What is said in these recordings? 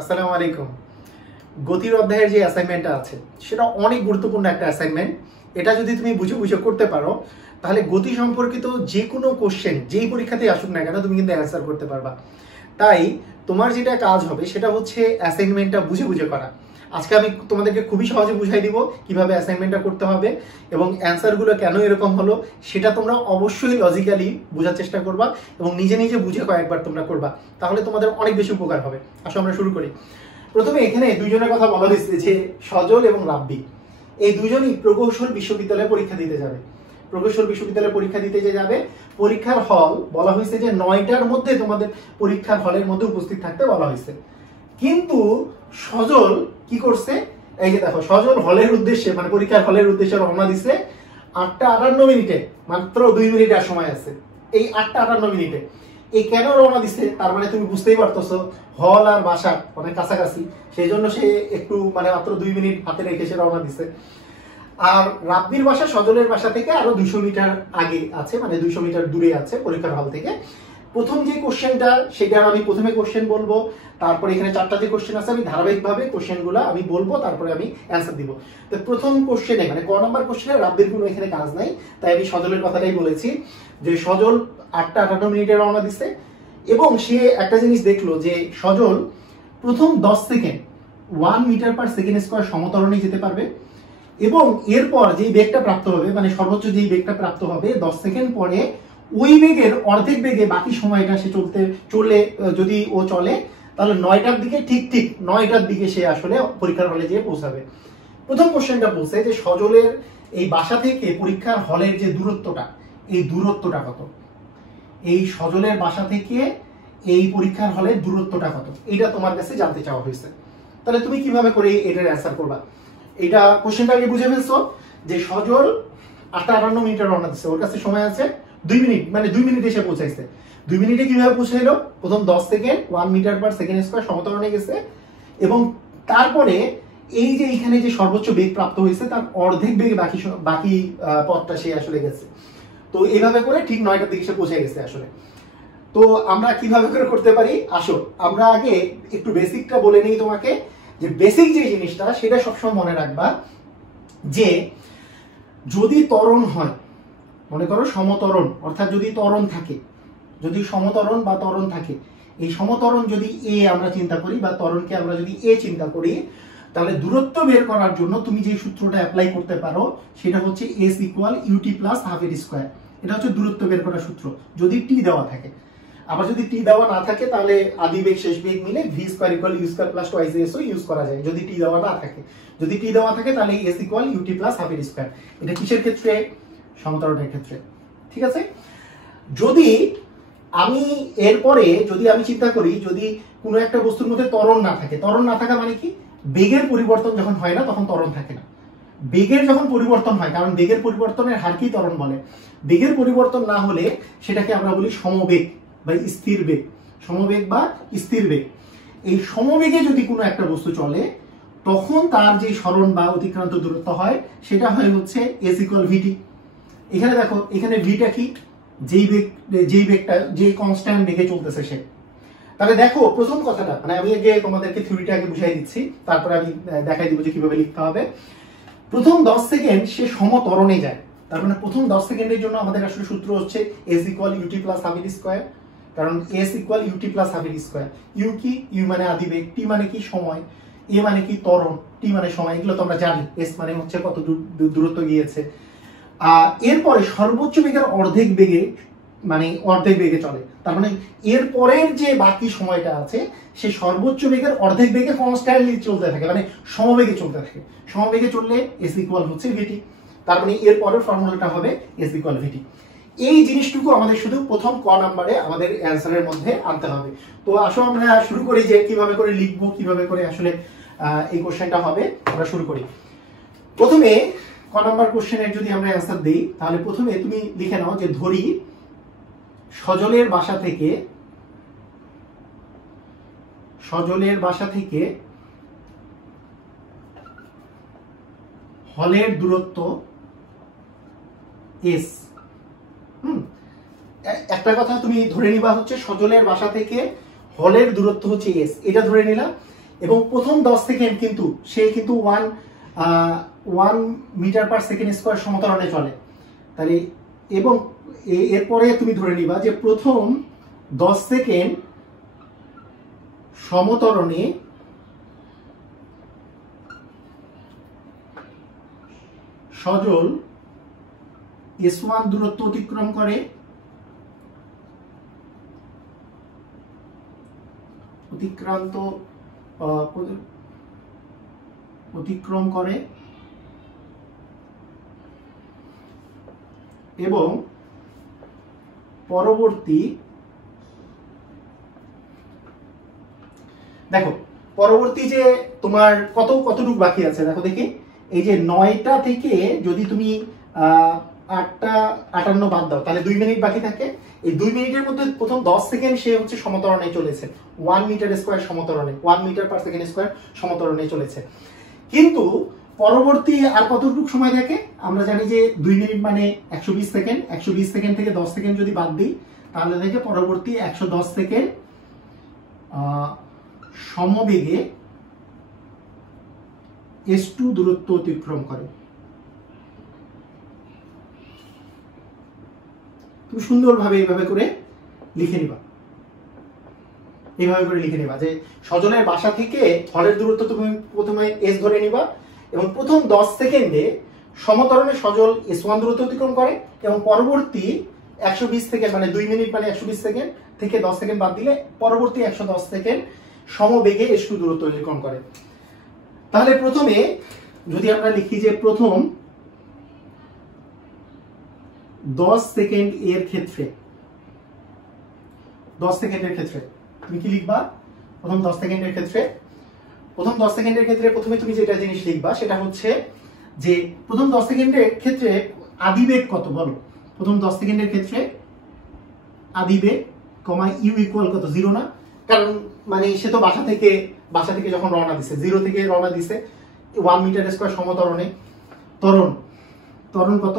আসসালামু আলাইকুম। গতির অধ্যায়ের যে অ্যাসাইনমেন্টটা আছে সেটা অনেক গুরুত্বপূর্ণ একটা অ্যাসাইনমেন্ট। এটা যদি তুমি বুঝে বুঝে করতে পারো তাহলে গতি সম্পর্কিত যে কোনো কোশ্চেন যেই পরীক্ষাতেই আসুক না কেন তুমি কিন্তু অ্যান্সার করতে পারবা। তাই তোমার যেটা কাজ হবে সেটা হচ্ছে অ্যাসাইনমেন্টটা বুঝে বুঝে করা। আজকে আমি তোমাদেরকে খুবই সহজে বুঝাই দিব কিভাবে অ্যাসাইনমেন্টটা করতে হবে এবং অ্যান্সারগুলো কেন এরকম হলো সেটা তোমরা অবশ্যই লজিক্যালি বোঝার চেষ্টা করবা এবং নিজে নিজে বুঝে কয়েকবার তোমরা করবা, তাহলে তোমাদের অনেক বেশি উপকার হবে। আসো আমরা শুরু করি। প্রথমে এখানে দুইজনের কথা বলা হয়েছে যে সজল এবং রাব্বি, এই দুজনই প্রকৌশল বিশ্ববিদ্যালয়ে পরীক্ষা দিতে যাবে। প্রকৌশল বিশ্ববিদ্যালয়ে পরীক্ষা দিতে যে যাবে, পরীক্ষার হল বলা হয়েছে যে 9টার মধ্যে তোমাদের পরীক্ষার হলের মধ্যে উপস্থিত থাকতে বলা হয়েছে। কিন্তু সজল কি করছে, এই যে দেখো সজল হলের উদ্দেশ্যে মানে পরীক্ষার হলের উদ্দেশ্যে রওনা দিছে 8:58 মাত্র 2 মিনিট আর সময় আছে। এই 8:58 এই কেন রওনা দিছে তার মানে তুমি বুঝতেই পারতেছো হল আর বাসা অনেক কাছাকাছি, সেই জন্য সে একটু মানে মাত্র 2 মিনিট হাতে রেখে সে রওনা দিছে। আর রাব্বির বাসা সজলের বাসা থেকে আরো 200 মিটার আগে আছে, মানে 200 মিটার দূরে আছে পরীক্ষার হল থেকে। প্রথম যে কোশ্চেনটা সেটা আমি প্রথমে কোশ্চেন বলবো, তারপরে এখানে 4টা যে কোশ্চেন আছে আমি ধারাবাহিকভাবে কোশ্চেনগুলো আমি বলবো, তারপরে আমি অ্যান্সার দিব। তো প্রথম কোশ্চেনে মানে ক নম্বর কোশ্চেনে রাব্বির কোনো এখানে কাজ নাই, তাই আমি সজলের কথাটাই বলেছি যে সজল 8:58 রওনা দিচ্ছে এবং সে একটা জিনিস দেখলো যে সজল প্রথম 10 second 1 metre per second square সমতরণে যেতে পারবে এবং এরপর যেই বেগটা প্রাপ্ত হবে মানে সর্বোচ্চ যেই বেগটা প্রাপ্ত হবে 10 সেকেন্ড পরে ওই বেগের অর্ধেক বেগে বাকি সময়টা সে চলে যদি ও চলে তাহলে 9টার দিকে ঠিক 9টার দিকে সে আসলে পরীক্ষার হলে গিয়ে পৌঁছাবে। প্রথম কোশ্চেনটা বলছে যে সজলের এই বাসা থেকে পরীক্ষার হলের যে দূরত্বটা, এই দূরত্বটা কত, এই সজলের বাসা থেকে এই পরীক্ষার হলের দূরত্বটা কত, এটা তোমার কাছে জানতে চাওয়া হয়েছে। তাহলে তুমি কিভাবে করে এটার অ্যান্সার করবা? এটা কোশ্চেনটা আগে বুঝে ফেলছো যে সজল 8:58 রওনা দিচ্ছে, ওর কাছে সময় আছে 2 মিনিট, মানে 2 মিনিটে এসে পৌঁছাইছে। 2 মিনিটে কিভাবে পৌঁছাইলো? প্রথম 10 second 1 metre per second square সমতরণে গেছে এবং তারপরে এই যে এখানে যে সর্বোচ্চ বেগ প্রাপ্ত হয়েছে তার অর্ধেক বেগে বাকি পথটা সে আসলে গেছে। তো এইভাবে করে ঠিক 9টার দিকে সে পৌঁছে গেছে আসলে। তো আমরা কিভাবে করে করতে পারি, আসো আমরা আগে একটু বেসিকটা বলে নিই তোমাকে। যে বেসিক যে জিনিসটা সেটা সবসময় মনে রাখবা যে যদি ত্বরণ হয়, মনে করো সমতরণ, অর্থাৎ যদি ত্বরণ থাকে, যদি সমতরণ বা ত্বরণ থাকে, এই সমতরণ যদি এ আমরা চিন্তা করি বা ত্বরণকে আমরা যদি এ চিন্তা করি, তাহলে দূরত্ব বের করার জন্য তুমি যে সূত্রটা অ্যাপ্লাই করতে পারো সেটা হচ্ছে s = ut + ½ এর স্কয়ার। এটা হচ্ছে দূরত্ব বের করার সূত্র যদি টি দেওয়া থাকে। আবার যদি টি দেওয়া না থাকে তাহলে আদি বেগ শেষ বেগ মিলে v² = u² + 2s ইউজ করা যায় যদি টি দেওয়া না থাকে। যদি টি দেওয়া থাকে তাহলে s = ut + ½ এর স্কয়ার। এটা কিসের ক্ষেত্রে? সমতরণের ক্ষেত্রে। ঠিক আছে। যদি আমি এরপরে যদি আমি চিন্তা করি যদি কোনো একটা বস্তুর মধ্যে ত্বরণ না থাকে, ত্বরণ না থাকা মানে কি, বেগের পরিবর্তন যখন হয় না তখন ত্বরণ থাকে না। বেগের যখন পরিবর্তন হয়, কারণ বেগের পরিবর্তনের হারকেই ত্বরণ বলে, বেগের পরিবর্তন না হলে সেটাকে আমরা বলি সমবেগ বা স্থির বেগ। সমবেগ বা স্থির বেগ। এই সমবেগে যদি কোনো একটা বস্তু চলে তখন তার যে সরণ বা অতিক্রান্ত দূরত্ব হয় সেটা হয় হচ্ছে s = vt। এখানে দেখো এখানে ভিটা কি, যেই বেগটা যে কনস্ট্যান্ট বেগে চলতেছে সে। তাহলে দেখো প্রথম কথাটা মানে আমি আগে তোমাদেরকে থিওরিটা আগে বুঝাই দিচ্ছি, তারপরে আমি দেখাই দিব যে কিভাবে লিখতে হবে। প্রথম 10 সেকেন্ড সে সমতরণে যায়, তার মানে প্রথম 10 সেকেন্ডের জন্য আমাদের আসলে সূত্র হচ্ছে s = ut + ½ এর স্কয়ার। কারণ s = ut + ½ এর স্কয়ার। u কি, u মানে আদিবেগ, t মানে কি সময়, a মানে কি ত্বরণ, t মানে সময়, এগুলো তো আমরা জানি। s মানে হচ্ছে কত দূরত্ব গিয়েছে। এরপরে সর্বোচ্চ বেগের অর্ধেক বেগে মানে অর্ধেক বেগে চলে, তার মানে এর পরের যে বাকি সময়টা আছে সে সর্বোচ্চ বেগের অর্ধেক বেগে কনস্ট্যান্টলি চলতে থাকে, মানে সমবেগে চলতে থাকে। সমবেগে চললে s = হচ্ছে vt, তার মানে এর পরের ফর্মুলাটা হবে s = vt। এই জিনিসটুকু আমাদের শুধু প্রথম ক নাম্বারে আমাদের অ্যানসারের মধ্যে আনতে হবে। তো আসো আমরা শুরু করি যে কিভাবে করে লিখবো, কিভাবে করে আসলে এই কোশ্চেনটা হবে। আমরা শুরু করি। প্রথমে ক নাম্বার কোশ্চেনের যদি আমরা অ্যান্সার দেই তাহলে প্রথমে তুমি লিখে নাও যে ধরি সজলের বাসা থেকে হলের দূরত্ব s। একটা কথা তুমি ধরে নিবা হচ্ছে সজলের বাসা থেকে হলের দূরত্ব হচ্ছে s, এটা ধরে নিলাম। এবং প্রথম 10 সেকেন্ড কিন্তু সে কিন্তু 1 মিটার পার সেকেন্ড স্কয়ার সমতরণে চলে। তাহলে এবং এরপরে তুমি ধরে নিবা যে প্রথম 10 সেকেন্ড সমতরণে সজল S1 দূরত্ব অতিক্রম করে, অতিক্রম করে এবং পরবর্তী দেখো পরবর্তী যে তোমার কতটুকু বাকি আছে দেখো দেখি, এই যে 9টা থেকে যদি তুমি 8টা 58 বাদ দাও তাহলে 2 মিনিট বাকি থাকে। এই 2 মিনিটের মধ্যে প্রথম 10 সেকেন্ড সে হচ্ছে সমতরণে চলেছে, 1 মিটার স্কয়ার সমতরণে, 1 মিটার পার সেকেন্ড স্কয়ার সমতরণে চলেছে। কিন্তু পরবর্তী আর কতটুকু সময় থাকে আমরা জানি যে 2 মিনিট মানে 120 সেকেন্ড, 120 সেকেন্ড থেকে 10 সেকেন্ড যদি বাদ দিই তাহলে দেখে পরবর্তী 110 সেকেন্ড সমবেগে S2 দূরত্ব অতিক্রম করে। তুমি সুন্দরভাবে এইভাবে করে লিখে নিবা, এইভাবে করে লিখে নিবা যে সজলের বাসা থেকে হলের দূরত্ব তুমি প্রথমে S ধরে নিবা এবং প্রথম 10 সেকেন্ডে সমতরণে সজল S1 দূরত্ব অতিক্রম করে এবং পরবর্তী 120 সেকেন্ড মানে 2 মিনিট মানে 120 সেকেন্ড থেকে 10 সেকেন্ড বাদ দিলে পরবর্তী 110 সেকেন্ড সমবেগে S2 দূরত্ব অতিক্রম করে। তাহলে প্রথমে যদি আমরা লিখি যে প্রথম 10 সেকেন্ড এর ক্ষেত্রে, 10 সেকেন্ডের ক্ষেত্রে তুমি কি লিখবা? প্রথম 10 সেকেন্ডের ক্ষেত্রে, প্রথম 10 সেকেন্ডের ক্ষেত্রে প্রথমে তুমি যেটা জিনিস লিখবা সেটা হচ্ছে যে প্রথম 10 সেকেন্ডের ক্ষেত্রে আদিবেগ কত বলো। প্রথম 10 সেকেন্ডের ক্ষেত্রে আদিবেগ কমা ইউ ইকুয়াল কত, 0 না? কারণ মানে সে তো বাসা থেকে যখন রওনা দিছে 0 থেকে রওনা দিছে 1 মিটার স্কয়ার সমতরণে, ত্বরণ কত,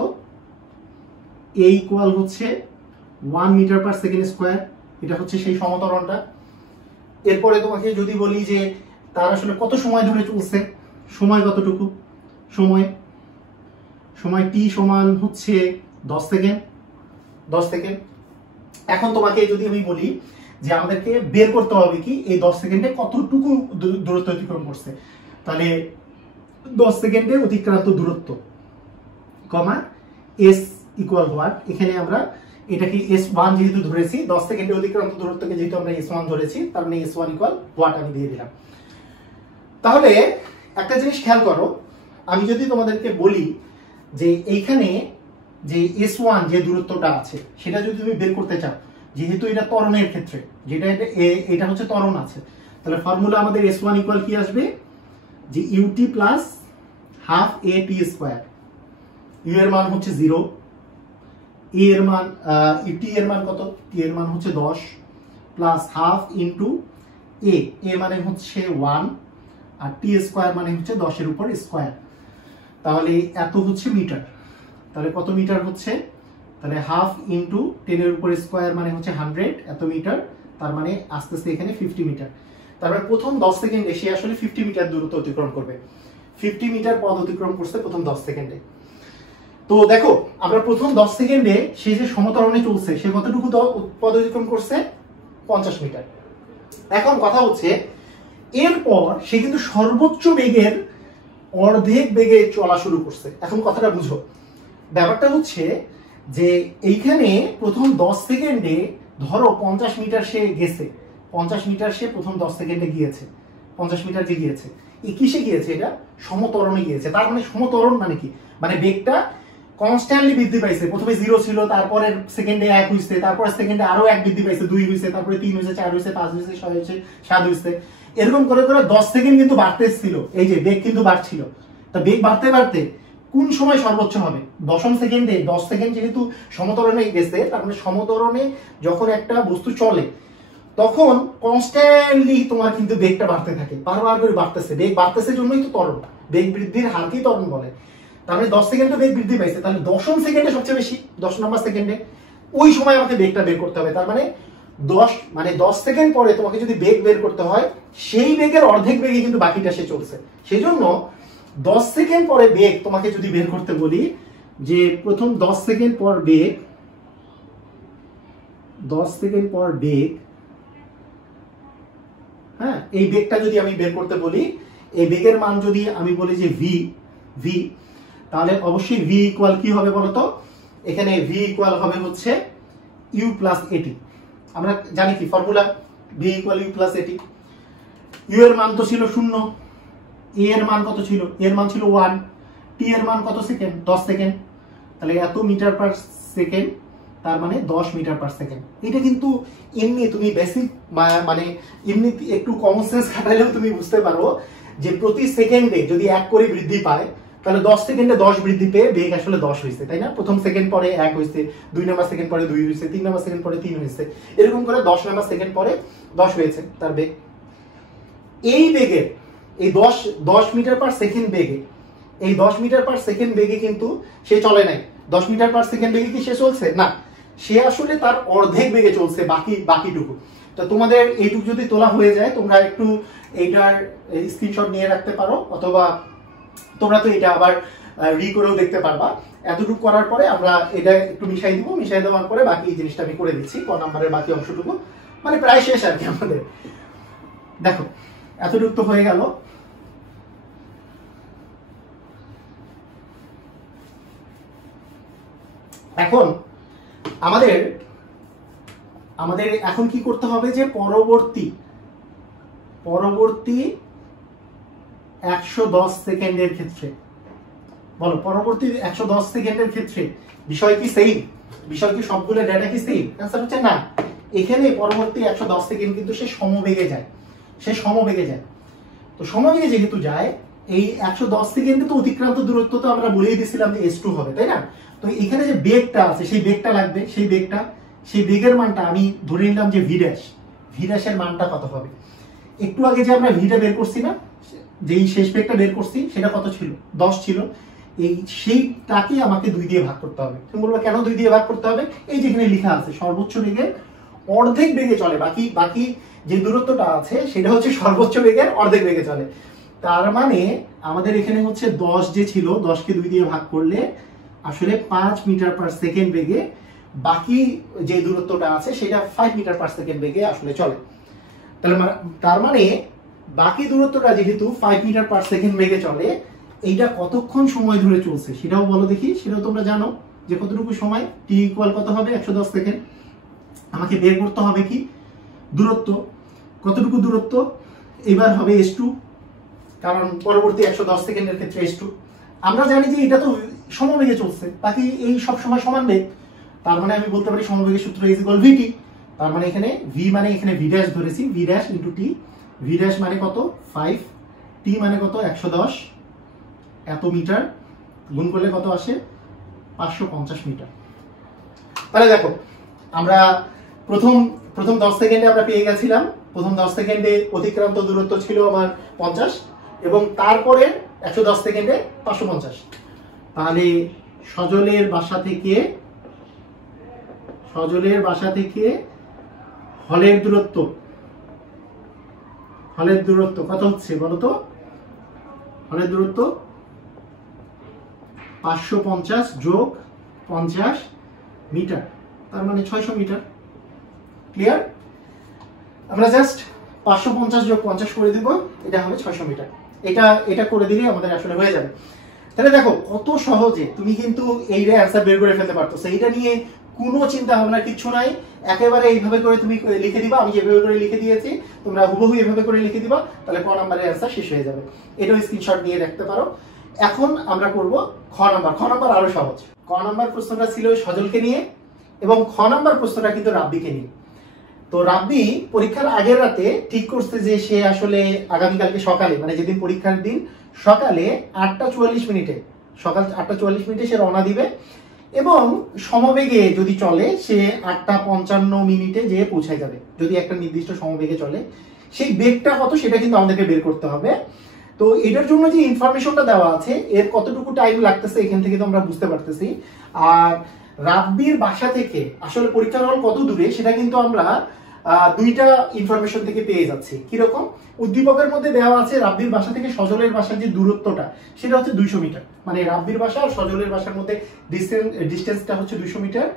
a ইকুয়াল হচ্ছে 1 মিটার পার সেকেন্ড স্কয়ার, এটা হচ্ছে সেই সমতরণটা। এরপরে তোমাকে যদি বলি যে তার আসলে কত সময় ধরে চলছে, সময় কতটুকু, সময় t সমান হচ্ছে 10 সেকেন্ড। এখন তোমাকে যদি আমি বলি যে আমাদেরকে বের করতে হবে কি এই 10 সেকেন্ডে কতটুকু দূরত্ব অতিক্রম করছে, তাহলে 10 সেকেন্ডে অতিক্রান্ত দূরত্ব কমা s ইকুয়াল হোয়াট, এখানে আমরা এটাকে S1 যেহেতু ধরেছি 10 সেকেন্ডে অতিক্রান্ত দূরত্বকে যেহেতু আমরা S1 ধরেছি তার মানে S1 ইকুয়াল হোয়াট আমি দিয়ে দিলাম। তাহলে একটা জিনিস খেয়াল করো, আমি যদি তোমাদেরকে বলি যে এইখানে যে S1 যে দূরত্বটা আছে সেটা যদি তুমি বের করতে চাও, যেহেতু এটা ত্বরণের ক্ষেত্রে, যেটা এটা হচ্ছে ত্বরণ আছে, তাহলে ফর্মুলা আমাদের S1 ইকুয়াল কি আসবে যে ut plus half at square, u এর মান হচ্ছে 0, a এর মান t এর মান কত, t এর মান হচ্ছে 10 প্লাস হাফ ইনটু a মানে হচ্ছে 1 আর t স্কয়ার মানে হচ্ছে 10 এর উপর স্কয়ার, তাহলে এত হচ্ছে মিটার। তাহলে কত মিটার হচ্ছে, তাহলে হাফ ইনটু 10 এর উপর স্কয়ার মানে হচ্ছে 100, এত মিটার, তার মানে আস্তে আস্তে এখানে 50 মিটার। তারপরে প্রথম 10 সেকেন্ডে সে আসলে 50 মিটার দূরত্ব অতিক্রম করবে, 50 মিটার পথ অতিক্রম করছে প্রথম 10 সেকেন্ডে। তো দেখো আমরা প্রথম 10 সেকেন্ডে সে যে সমতরণে চলছে সে কতটুকু পথ অতিক্রম করছে, 50 মিটার। এখন কথা হচ্ছে এরপর সে কিন্তু সর্বোচ্চ বেগের অর্ধেক বেগে চলা শুরু করছে। এখন কথাটা বুঝো, ব্যাপারটা হচ্ছে যে এইখানে প্রথম 10 সেকেন্ডে ধরো 50 মিটার সে গেছে, 50 মিটার সে প্রথম 10 সেকেন্ডে গিয়েছে, 50 মিটার যে গিয়েছে এই কিসে গিয়েছে, এটা সমতরণে গিয়েছে। তার মানে সমতরণ মানে কি, মানে বেগটা কনস্ট্যান্টলি বৃদ্ধি পাইছে, প্রথমে 0 ছিল, তারপরে সেকেন্ডে 1 হইছে, তারপরে সেকেন্ডে আরো 1 বৃদ্ধি পাইছে, 2 হইছে, তারপরে 3 হইছে, 4 হইছে, 5 হইছে, 6 হইছে, 7 হইছে, এরকম করে করে 10 সেকেন্ড কিন্তু বাড়তেছিল, এই যে বেগ কিন্তু বাড়ছিল। তা বেগ বাড়তে বাড়তে কোন সময় সর্বোচ্চ হবে, দশম সেকেন্ডে। 10 সেকেন্ড যেহেতু সমতরণে গেছে, তার মানে সমতরণে যখন একটা বস্তু চলে তখন কনস্ট্যান্টলি তোমার কিন্তু বেগটা বাড়তে থাকে, বারবার করে বাড়তেছে, বেগ বাড়তেছে জন্যই তো ত্বরণ, বেগ বৃদ্ধির হারকেই ত্বরণ বলে। তার মানে 10 সেকেন্ডে বেগ বৃদ্ধি পাইছে, তাহলে দশম সেকেন্ডে সবচেয়ে বেশি, 10 নম্বর সেকেন্ডে ওই সময় আমাকে বেগটা বের করতে হবে। তার মানে 10 সেকেন্ড পরে তোমাকে যদি বেগ বের করতে হয়, সেই বেগের অর্ধেক বেগে কিন্তু বাকিটা সে চলছে। সেই জন্য 10 সেকেন্ড পরে বেগ তোমাকে যদি বের করতে বলি, যে প্রথম 10 সেকেন্ড পর বেগ, 10 সেকেন্ড পর বেগ, হ্যাঁ, এই বেগটা যদি আমি বের করতে বলি, এই বেগের মান যদি আমি বলি যে ভি, তাহলে অবশ্যই ভি ইকুয়াল কি হবে বলতো? এখানে ভি ইকুয়াল হবে হচ্ছে ইউ প্লাস এটি। আমরা জানি কি formula, v equal u plus a t. U এর মান তো ছিল 0, এ এর মান কত ছিল? এর মান ছিল 1, টি এর মান কত সেকেন্ড? 10 সেকেন্ড। তাহলে এত মিটার পার সেকেন্ড, তার মানে 10 মিটার পার সেকেন্ড। এটা কিন্তু এমনি তুমি বেসিক মানে এমনি একটু কমন সেন্স খাটাইলেও তুমি বুঝতে পারো যে প্রতি সেকেন্ডে যদি 1 করে বৃদ্ধি পায়, তাহলে 10 সেকেন্ডে 10 বৃদ্ধি পেয়ে বেগ আসলে 10 হয়েছে, তাই না? প্রথম সেকেন্ড পরে 1 হয়েছে, 2 নাম্বার সেকেন্ড পরে 2 হয়েছে, 3 নাম্বার সেকেন্ড পরে 3 হয়েছে, এরকম করে 10 নাম্বার সেকেন্ড পরে 10 হয়েছে তার বেগ। এই বেগে, এই 10 মিটার পার সেকেন্ড বেগে, এই 10 মিটার পার সেকেন্ড বেগে কিন্তু সে চলে নাই। 10 মিটার পার সেকেন্ড বেগে কি সে চলছে? না, সে আসলে তার অর্ধেক বেগে চলছে, বাকিটুকু। তো তোমাদের এইটুকু যদি তোলা হয়ে যায়, তোমরা একটু এইটার স্ক্রিনশট নিয়ে রাখতে পারো, অথবা তোমরা তো এটা আবার করেও দেখতে পারবা। এতটুকু করার পরে আমরা এটা একটু মিশাই দিব, মিশাই দেওয়ার পরে বাকি জিনিসটা আমি করে দিচ্ছি, ক নাম্বারের বাকি অংশটুকু, মানে প্রায় শেষ আর কি আমাদের। দেখো এতটুকু তো হয়ে গেল। এখন আমাদের এখন কি করতে হবে, যে পরবর্তী 110 সেকেন্ডের ক্ষেত্রে, বলো পরবর্তী 110 সেকেন্ডের ক্ষেত্রে বিষয় কি সেম? বিষয় কি সবগুলো ডেটা কি সেম? অ্যান্সার হচ্ছে না। এখানে পরবর্তী 110 সেকেন্ড কিন্তু সে সমবেগে যায়, তো সমবেগে যেহেতু যায়, এই 110 সেকেন্ডে তো অতিক্রান্ত দূরত্ব তো আমরা বলেই দিয়েছিলাম যে s2 হবে, তাই না? তো এখানে যে বেগটা আছে, সেই বেগটা লাগবে, সেই বেগের মানটা আমি ধরে নিলাম যে ভি ড্যাশের মানটা কত হবে? একটু আগে যে আমরা ভিটা বের করছি না, যেই শেষ বেগটা বের করছি, সেটা কত ছিল? 10 ছিল। সেইটাকে আমাকে 2 দিয়ে ভাগ করতে হবে। তুমি বলবো কেন 2 দিয়ে ভাগ করতে হবে? এই যেখানে লেখা আছে সর্বোচ্চ বেগের অর্ধেক বেগে চলে, বাকি যে দূরত্বটা আছে সেটা হচ্ছে সর্বোচ্চ বেগের অর্ধেক বেগে চলে। তার মানে আমাদের এখানে হচ্ছে 10 যে ছিল, 10কে 2 দিয়ে ভাগ করলে আসলে 5 মিটার পার সেকেন্ড বেগে, বাকি যে দূরত্বটা আছে সেটা 5 মিটার পার সেকেন্ড বেগে আসলে চলে। তার মানে বাকি দূরত্বটা যেহেতু 5 মিটার পার সেকেন্ড বেগে চলে, এইটা কতক্ষণ সময় ধরে চলছে সেটাও বলো দেখি। সেটাও তোমরা জানো যে কতটুকু সময়, টি ইকুয়াল কত হবে? 110 সেকেন্ড। আমাকে বের করতে হবে কি? দূরত্ব। কতটুকু দূরত্ব? এবার হবে s2, কারণ পরবর্তী 110 সেকেন্ডের ক্ষেত্রে s2। আমরা জানি যে এটা তো সমবেগে চলছে, বাকি এই সব সময় সমান বেগ। তার মানে আমি বলতে পারি সমবেগের সূত্র ইজ ইকুয়াল vt। তার মানে এখানে v মানে এখানে v ড্যাশ ধরেছি, v dash into t। v dash মানে কত? 5, t মানে কত? 110, এত মিটার গুণ করলে কত আসে? 550 মিটার। তাহলে দেখো আমরা প্রথম 10 সেকেন্ডে আমরা পেয়ে গেছিলাম, প্রথম 10 সেকেন্ডে অতিক্রান্ত দূরত্ব ছিল আমার 50, এবং তারপরে 110 সেকেন্ডে 550। তাহলে সজলের বাসা থেকে হলের দূরত্ব কত হচ্ছে বলতো? হলের দূরত্ব 550 যোগ 50 মিটার, তার মানে 600 মিটার। ক্লিয়ার? আমরা জাস্ট 550 যোগ 50 করে দিব, এটা হবে 600 মিটার। এটা করে দিলে আমাদের আসলে হয়ে যাবে। তাহলে দেখো কত সহজে তুমি কিন্তু এইটা অ্যান্সার বের করে ফেলতে পারতো। সেইটা নিয়ে কোনো চিন্তা ভাবনা কিছু নাই, একেবারে এইভাবে করে তুমি লিখে দিবা। আমি যেভাবে করে লিখে দিয়েছি তোমরা হুবহু এভাবে করে লিখে দিবা, তাহলে ক নাম্বারের অ্যান্সার শেষ হয়ে যাবে। এটাও স্ক্রিনশট নিয়ে রাখতে পারো। এখন আমরা করব খ নাম্বার আরো সহজ। ক নাম্বার প্রশ্নটা ছিল সজলকে নিয়ে, এবং খ নাম্বার প্রশ্নটা কিন্তু রাব্বিকে নিয়ে। তো রাব্বি পরীক্ষার আগের রাতে ঠিক করছে যে সে আসলে আগামীকালকে সকালে, মানে যেদিন পরীক্ষার দিন সকালে 8:44 মিনিটে, সকাল 8:44 মিনিটে সে রওনা দিবে, এবং সমবেগে যদি চলে সে 8:55 মিনিটে যেয়ে পৌঁছায় যাবে। যদি একটা নির্দিষ্ট সমবেগে চলে, সেই বেগটা কত সেটা কিন্তু আমাদেরকে বের করতে হবে। তো এটার জন্য যে ইনফরমেশনটা দেওয়া আছে, এর কতটুকু টাইম লাগতেছে এখান থেকে তো আমরা বুঝতে পারতেছি। আর রাব্বির বাসা থেকে আসলে পরীক্ষার হল কত দূরে সেটা কিন্তু আমরা দুইটা ইনফরমেশন থেকে পেয়ে যাচ্ছি। কিরকম? উদ্দীপকের মধ্যে দেওয়া আছে রাব্বির বাসা থেকে সজলের বাসার যে দূরত্বটা সেটা হচ্ছে 200 মিটার, মানে রাব্বির বাসা আর সজলের বাসার মধ্যে ডিস্টেন্সটা হচ্ছে 200 মিটার।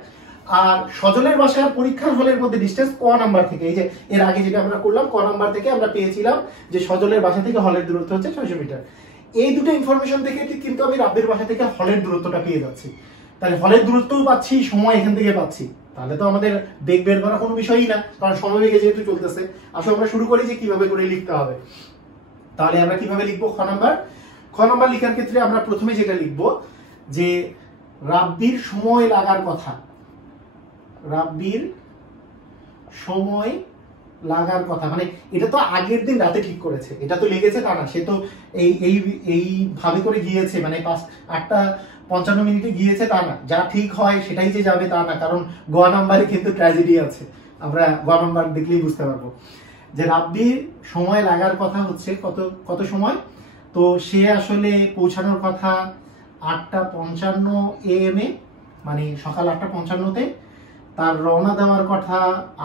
আর সজলের বাসার পরীক্ষার হলের মধ্যে ডিস্টেন্স ক নাম্বার থেকে, এই যে এর আগে যেটা আমরা করলাম ক নাম্বার থেকে আমরা পেয়েছিলাম যে সজলের বাসা থেকে হলের দূরত্ব হচ্ছে 600 মিটার। এই দুটো ইনফরমেশন থেকে কিন্তু আমি রাব্বির বাসা থেকে হলের দূরত্বটা পেয়ে যাচ্ছি। তাহলে হলের দূরত্বও পাচ্ছি, সময় এখান থেকে পাচ্ছি, তাহলে তো আমাদের বেগ বের করা কোনো বিষয়ই না, কারণ সময় বেগে যেহেতু চলতেছে। আসলে আমরা শুরু করি যে কিভাবে করে লিখতে হবে। তাহলে আমরা কিভাবে লিখবো? খ নাম্বার লেখার ক্ষেত্রে আমরা প্রথমে যেটা লিখবো যে রাব্বির সময় লাগার কথা, রাব্বির সময় লাগার কথা, মানে এটা তো আগের দিন রাতে ঠিক করেছে, এটা তো লেগেছে তা না, সে তো এই ভাবে করে গিয়েছে, মানে 8:55 গিয়েছে তা না, যা ঠিক হয় সেটাই যে যাবে তা না, কারণ গ নাম্বারে কিন্তু ট্র্যাজেডি আছে। আমরা গ নাম্বার দেখলেই বুঝতে পারবো যে রাব্বির সময় লাগার কথা হচ্ছে কত সময়। তো সে আসলে পৌঁছানোর কথা 8:55 AM এ, মানে সকাল 8:55-তে। তার রওনা দেওয়ার কথা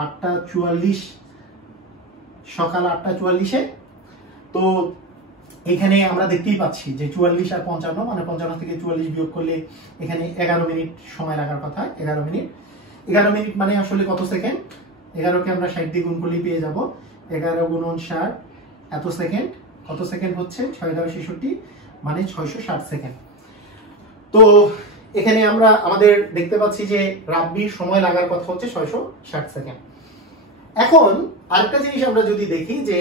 8:44, সকাল 8:44-এ। তো এখানে আমরা দেখতেই পাচ্ছি যে 44 আর 55, মানে 55 থেকে 44 বিয়োগ করলে এখানে 11 মিনিট সময় লাগার কথা। 11 মিনিট মানে আসলে কত সেকেন্ড? 11কে আমরা 60 দিয়ে গুণ করলেই পেয়ে যাব। 11 × 60 এত সেকেন্ড। কত সেকেন্ড হচ্ছে? 6×11=66, মানে 660 সেকেন্ড। তো এখানে আমরা আমাদের দেখতে পাচ্ছি যে রাব্বির সময় লাগার কথা হচ্ছে 660 সেকেন্ড। এখন আরেকটা জিনিস আমরা যদি দেখি যে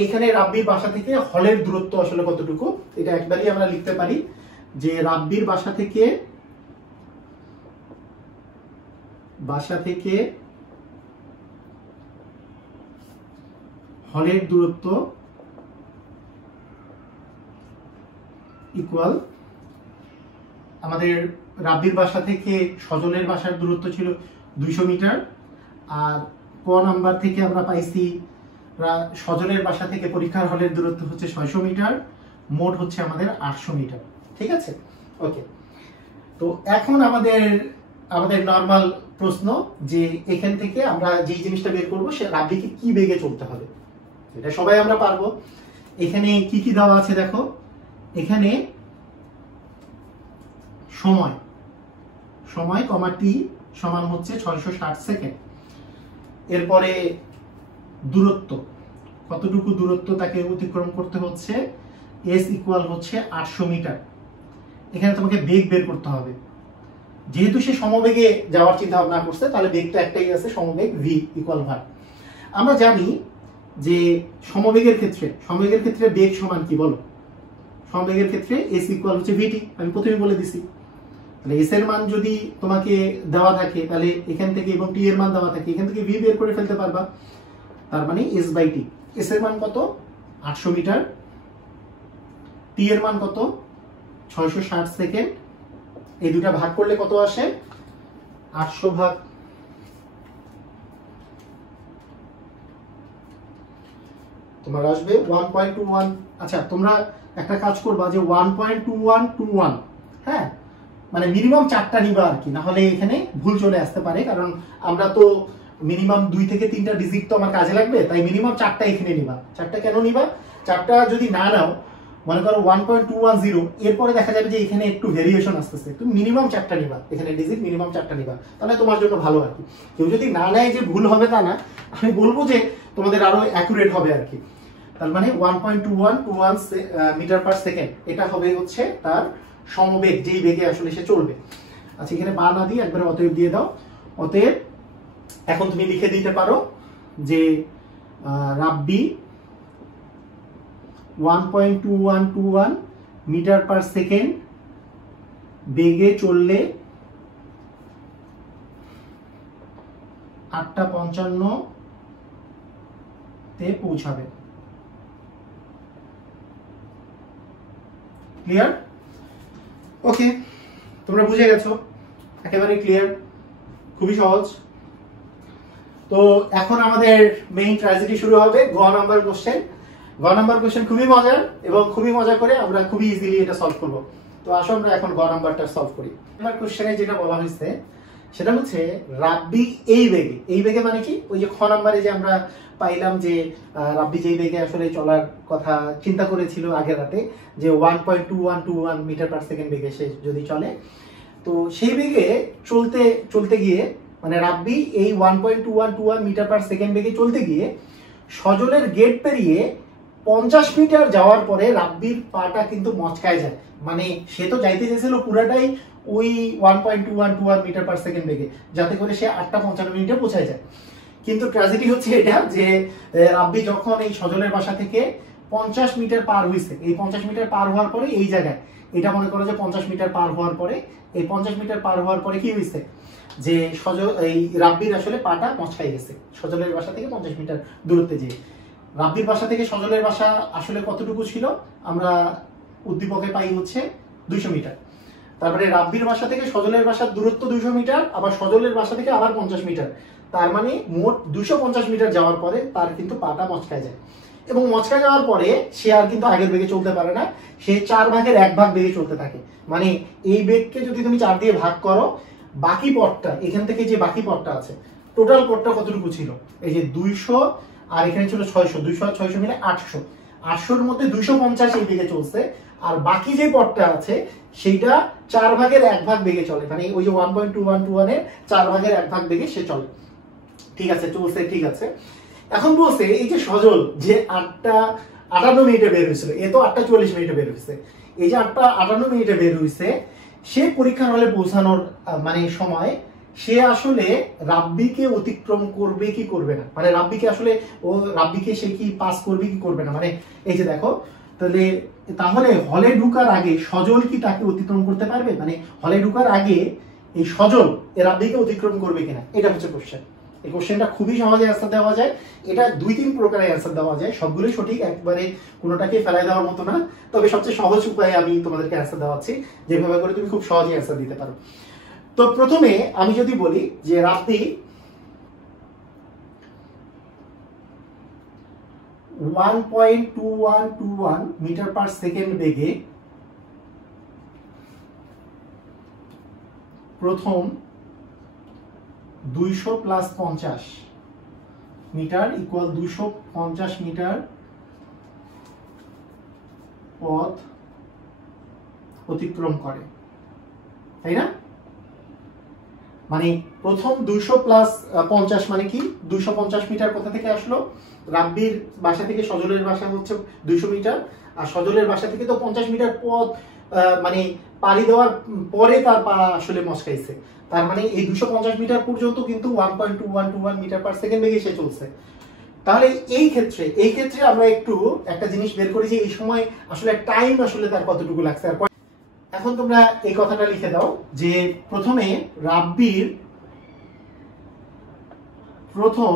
এইখানে রাব্বির বাসা থেকে হলের দূরত্ব আসলে কতটুকু, এটা একবারই আমরা লিখতে পারি যে রাব্বির বাসা থেকে হলের দূরত্ব ইকুয়াল, আমাদের রাব্বির বাসা থেকে সজলের বাসার দূরত্ব ছিল 200 মিটার, আর ক নাম্বার থেকে আমরা পাইছি সজলের বাসা থেকে পরীক্ষার হলের দূরত্ব হচ্ছে 600 মিটার, মোট হচ্ছে আমাদের 800 মিটার। ঠিক আছে, ওকে। তো এখন আমাদের নর্মাল প্রশ্ন যে এখান থেকে আমরা যে জিনিসটা বের করবো সে রাব্বিকে কি বেগে চলতে হবে, এটা সবাই আমরা পারবো। এখানে কি কি দেওয়া আছে দেখো, এখানে সময় কমা টি সমান হচ্ছে 660 সেকেন্ড। এরপরে দূরত্ব, কতটুকু দূরত্ব তাকে অতিক্রম করতে হচ্ছে, এস ইকুয়াল হচ্ছে 800 মিটার। এখানে তোমাকে বেগ বের করতে হবে, যেহেতু সে সমবেগে যাওয়ার চিন্তা ভাবনা করছে, তাহলে বেগটা একটাই আছে, সমবেগ ভি ইকুয়াল ভার। আমরা জানি যে সমবেগের ক্ষেত্রে বেগ সমান কি বলো? সমবেগের ক্ষেত্রে এস ইকুয়াল হচ্ছে ভিটি, আমি প্রথমে বলে দিছি। তাহলে এস এর মান যদি তোমাকে দেওয়া থাকে, তাহলে এখান থেকে, এবং টি এর মান দেওয়া থাকে, এখান থেকে ভি বের করে ফেলতে পারবা। তার মানে এস বাই টি। এস এর মান কত? 800 মিটার। টি এর মান কত? 660 সেকেন্ড। এই দুটা ভাগ করলে কত আসে? 800 ভাগ তোমার আসবে 1.21। আচ্ছা, তোমরা একটা কাজ করবা যে 1.2121, হ্যাঁ, মানে মিনিমাম 4টা নিবা আর কি, না হলে এখানে ভুল চলে আসতে পারে, কারণ আমরা তো মিনিমাম 2 থেকে 3টা ডিজিট তো আমার কাজে লাগবে, তাই মিনিমাম 4টা এখানে নিবা। 4টা কেন নিবা? 4টা যদি না নাও, মনে করো 1.210, এরপরে দেখা যাবে যে এখানে একটু ভেরিয়েশন আসতেছে, তুমি মিনিমাম 4টা নিবা, এখানে ডিজিট মিনিমাম 4টা নিবা, তাহলে তোমার জন্য ভালো আর কি। কেউ যদি না নেয় যে ভুল হবে তা না, আমি বলবো যে তোমাদের আরো অ্যাকুরেট হবে আর কি। তার মানে 1.2121 মিটার পার সেকেন্ড, এটা হবে হচ্ছে তার সমবেগ, যেই বেগে আসলে সে চলবে। আচ্ছা, এখানে বা না দিয়ে একবারে অতএব দিয়ে দাও। অতএব এখন তুমি লিখে দিতে পারো যে রাব্বি 1.2121 মিটার পার সেকেন্ড বেগে চললে 8:55-তে পৌঁছাবে। ক্লিয়ার? ওকে, তোমরা বুঝে গেছো, একেবারে ক্লিয়ার, খুবই সহজ। তো এখন আমাদের মেইন ট্র্যাজেডি শুরু হবে, গ নাম্বার কোশ্চেন। গ নাম্বার কোশ্চেন খুবই মজার, এবং খুবই মজা করে আমরা খুবই ইজিলি এটা সলভ করব। তো আসো আমরা এখন গ নাম্বারটা সলভ করি। এবার কোশ্চেনে যেটা বলা হয়েছে সেটা হচ্ছে রাব্বি এই বেগে মানে কি, ওই যে খ নাম্বারে যে আমরা পাইলাম যে রাব্বি যেই বেগে আসলে চলার কথা চিন্তা করেছিল আগের রাতে, যে 1.2121 মিটার পার সেকেন্ড বেগে সে যদি চলে, তো সেই বেগে চলতে চলতে গিয়ে মানে রাব্বি এই 1.2121 মিটার পার সেকেন্ড বেগে চলতে গিয়ে সজলের গেট পেরিয়ে 50 মিটার যাওয়ার পরে রাব্বির পাটা কিন্তু মচকায় যায়। মানে সে তো যাইতে চেয়েছিল পুরাটাই ওই 1.2121 মিটার পার সেকেন্ড বেগে, যাতে করে সে 8:55 পৌঁছায় যায়। কিন্তু ট্র্যাজেডি হচ্ছে এটা যে রাব্বি যখন এই সজলের বাসা থেকে 50 মিটার পার হয়েছে, এই 50 মিটার পার হওয়ার পরে এই জায়গায় এটা মনে করো যে 50 মিটার পার হওয়ার পরে, এই 50 মিটার পার হওয়ার পরে কি হয়েছে যে এই রাব্বির আসলে পাটা মচকাই গেছে সজলের বাসা থেকে 50 মিটার দূরত্বে। যে রাব্বির বাসা থেকে সজলের বাসা আসলে কতটুকু ছিল আমরা উদ্দীপকে পাই হচ্ছে 200 মিটার। তারপরে রাব্বির বাসা থেকে সজলের বাসার দূরত্ব 200 মিটার, আবার সজলের বাসা থেকে আবার 50 মিটার, তার মানে মোট 250 মিটার যাওয়ার পরে তার কিন্তু পাটা মচকায় যায়। এবং মচকায় যাওয়ার পরে সে আর কিন্তু আগের বেগে চলতে পারে না, সে 1/4 বেগে চলতে থাকে। মানে এই বেগকে যদি তুমি 4 দিয়ে ভাগ করো, বাকি পথটা এখান থেকে যে বাকি পথটা আছে, টোটাল পথটা কতটুকু ছিল, এই যে 200 আর এখানে ছিল 600, 200 আর 600 মিলে 800, 800-র মধ্যে 250 এই বেগে চলছে, আর বাকি যে পথটা আছে সেইটা 1/4 বেগে চলে। মানে ওই যে 1.2121 এর 1/4 বেগে সে চলে। ঠিক আছে, চলছে, ঠিক আছে। এখন বলছে এই যে সজল যে 8:58 বের হয়েছিল, এ তো 8:40 বের হয়েছে, এই যে 8:58 বের হয়েছে, সে পরীক্ষার হলে পৌঁছানোর মানে সময় সে আসলে রাব্বিকে অতিক্রম করবে কি করবে না, মানে রাব্বিকে সে কি পাস করবে কি করবে না। মানে এই যে দেখো, তাহলে হলে ঢুকার আগে সজল কি তাকে অতিক্রম করতে পারবে, মানে হলে ঢুকার আগে এই সজল রাব্বিকে অতিক্রম করবে কিনা, এটা হচ্ছে কোশ্চেন। এই কোশ্চেনটা খুবই সহজে অ্যান্সার দেওয়া যায়, এটা 2-3 প্রকারে অ্যান্সার দেওয়া যায়, সবগুলোই সঠিক, একবারে কোনোটাকে ফেলাই দেওয়ার মতো না। তবে সবচেয়ে সহজ উপায়ে আমি তোমাদেরকে অ্যান্সার দেওয়াচ্ছি, যেভাবে করে তুমি খুব সহজে অ্যান্সার দিতে পারো। তো প্রথমে আমি যদি বলি যে রাব্বি 1.2121 মিটার পার সেকেন্ড বেগে প্রথম 200 + 50 মিটার ইকুয়াল 250 মিটার পথ অতিক্রম করে, তাই না? মানে প্রথম 200 + 50 মানে কি, 250 মিটার কোথা থেকে আসলো, রাব্বির বাসা থেকে সজলের বাসা হচ্ছে 200 মিটার, আর সজলের বাসা থেকে তো 50 মিটার পথ মানে পাড়ি দেওয়ার পরে তার পা আসলে মচকাইছে। তার মানে এই 250 মিটার পর্যন্ত কিন্তু 1.2121 মিটার পার সেকেন্ড বেগে সে চলছে। তাহলে এই ক্ষেত্রে আমরা একটু একটা জিনিস বের করি যে এই সময় আসলে টাইম আসলে তার কতটুকু লাগছে। আর এখন তোমরা এই কথাটা লিখে দাও যে প্রথমে রাব্বির প্রথম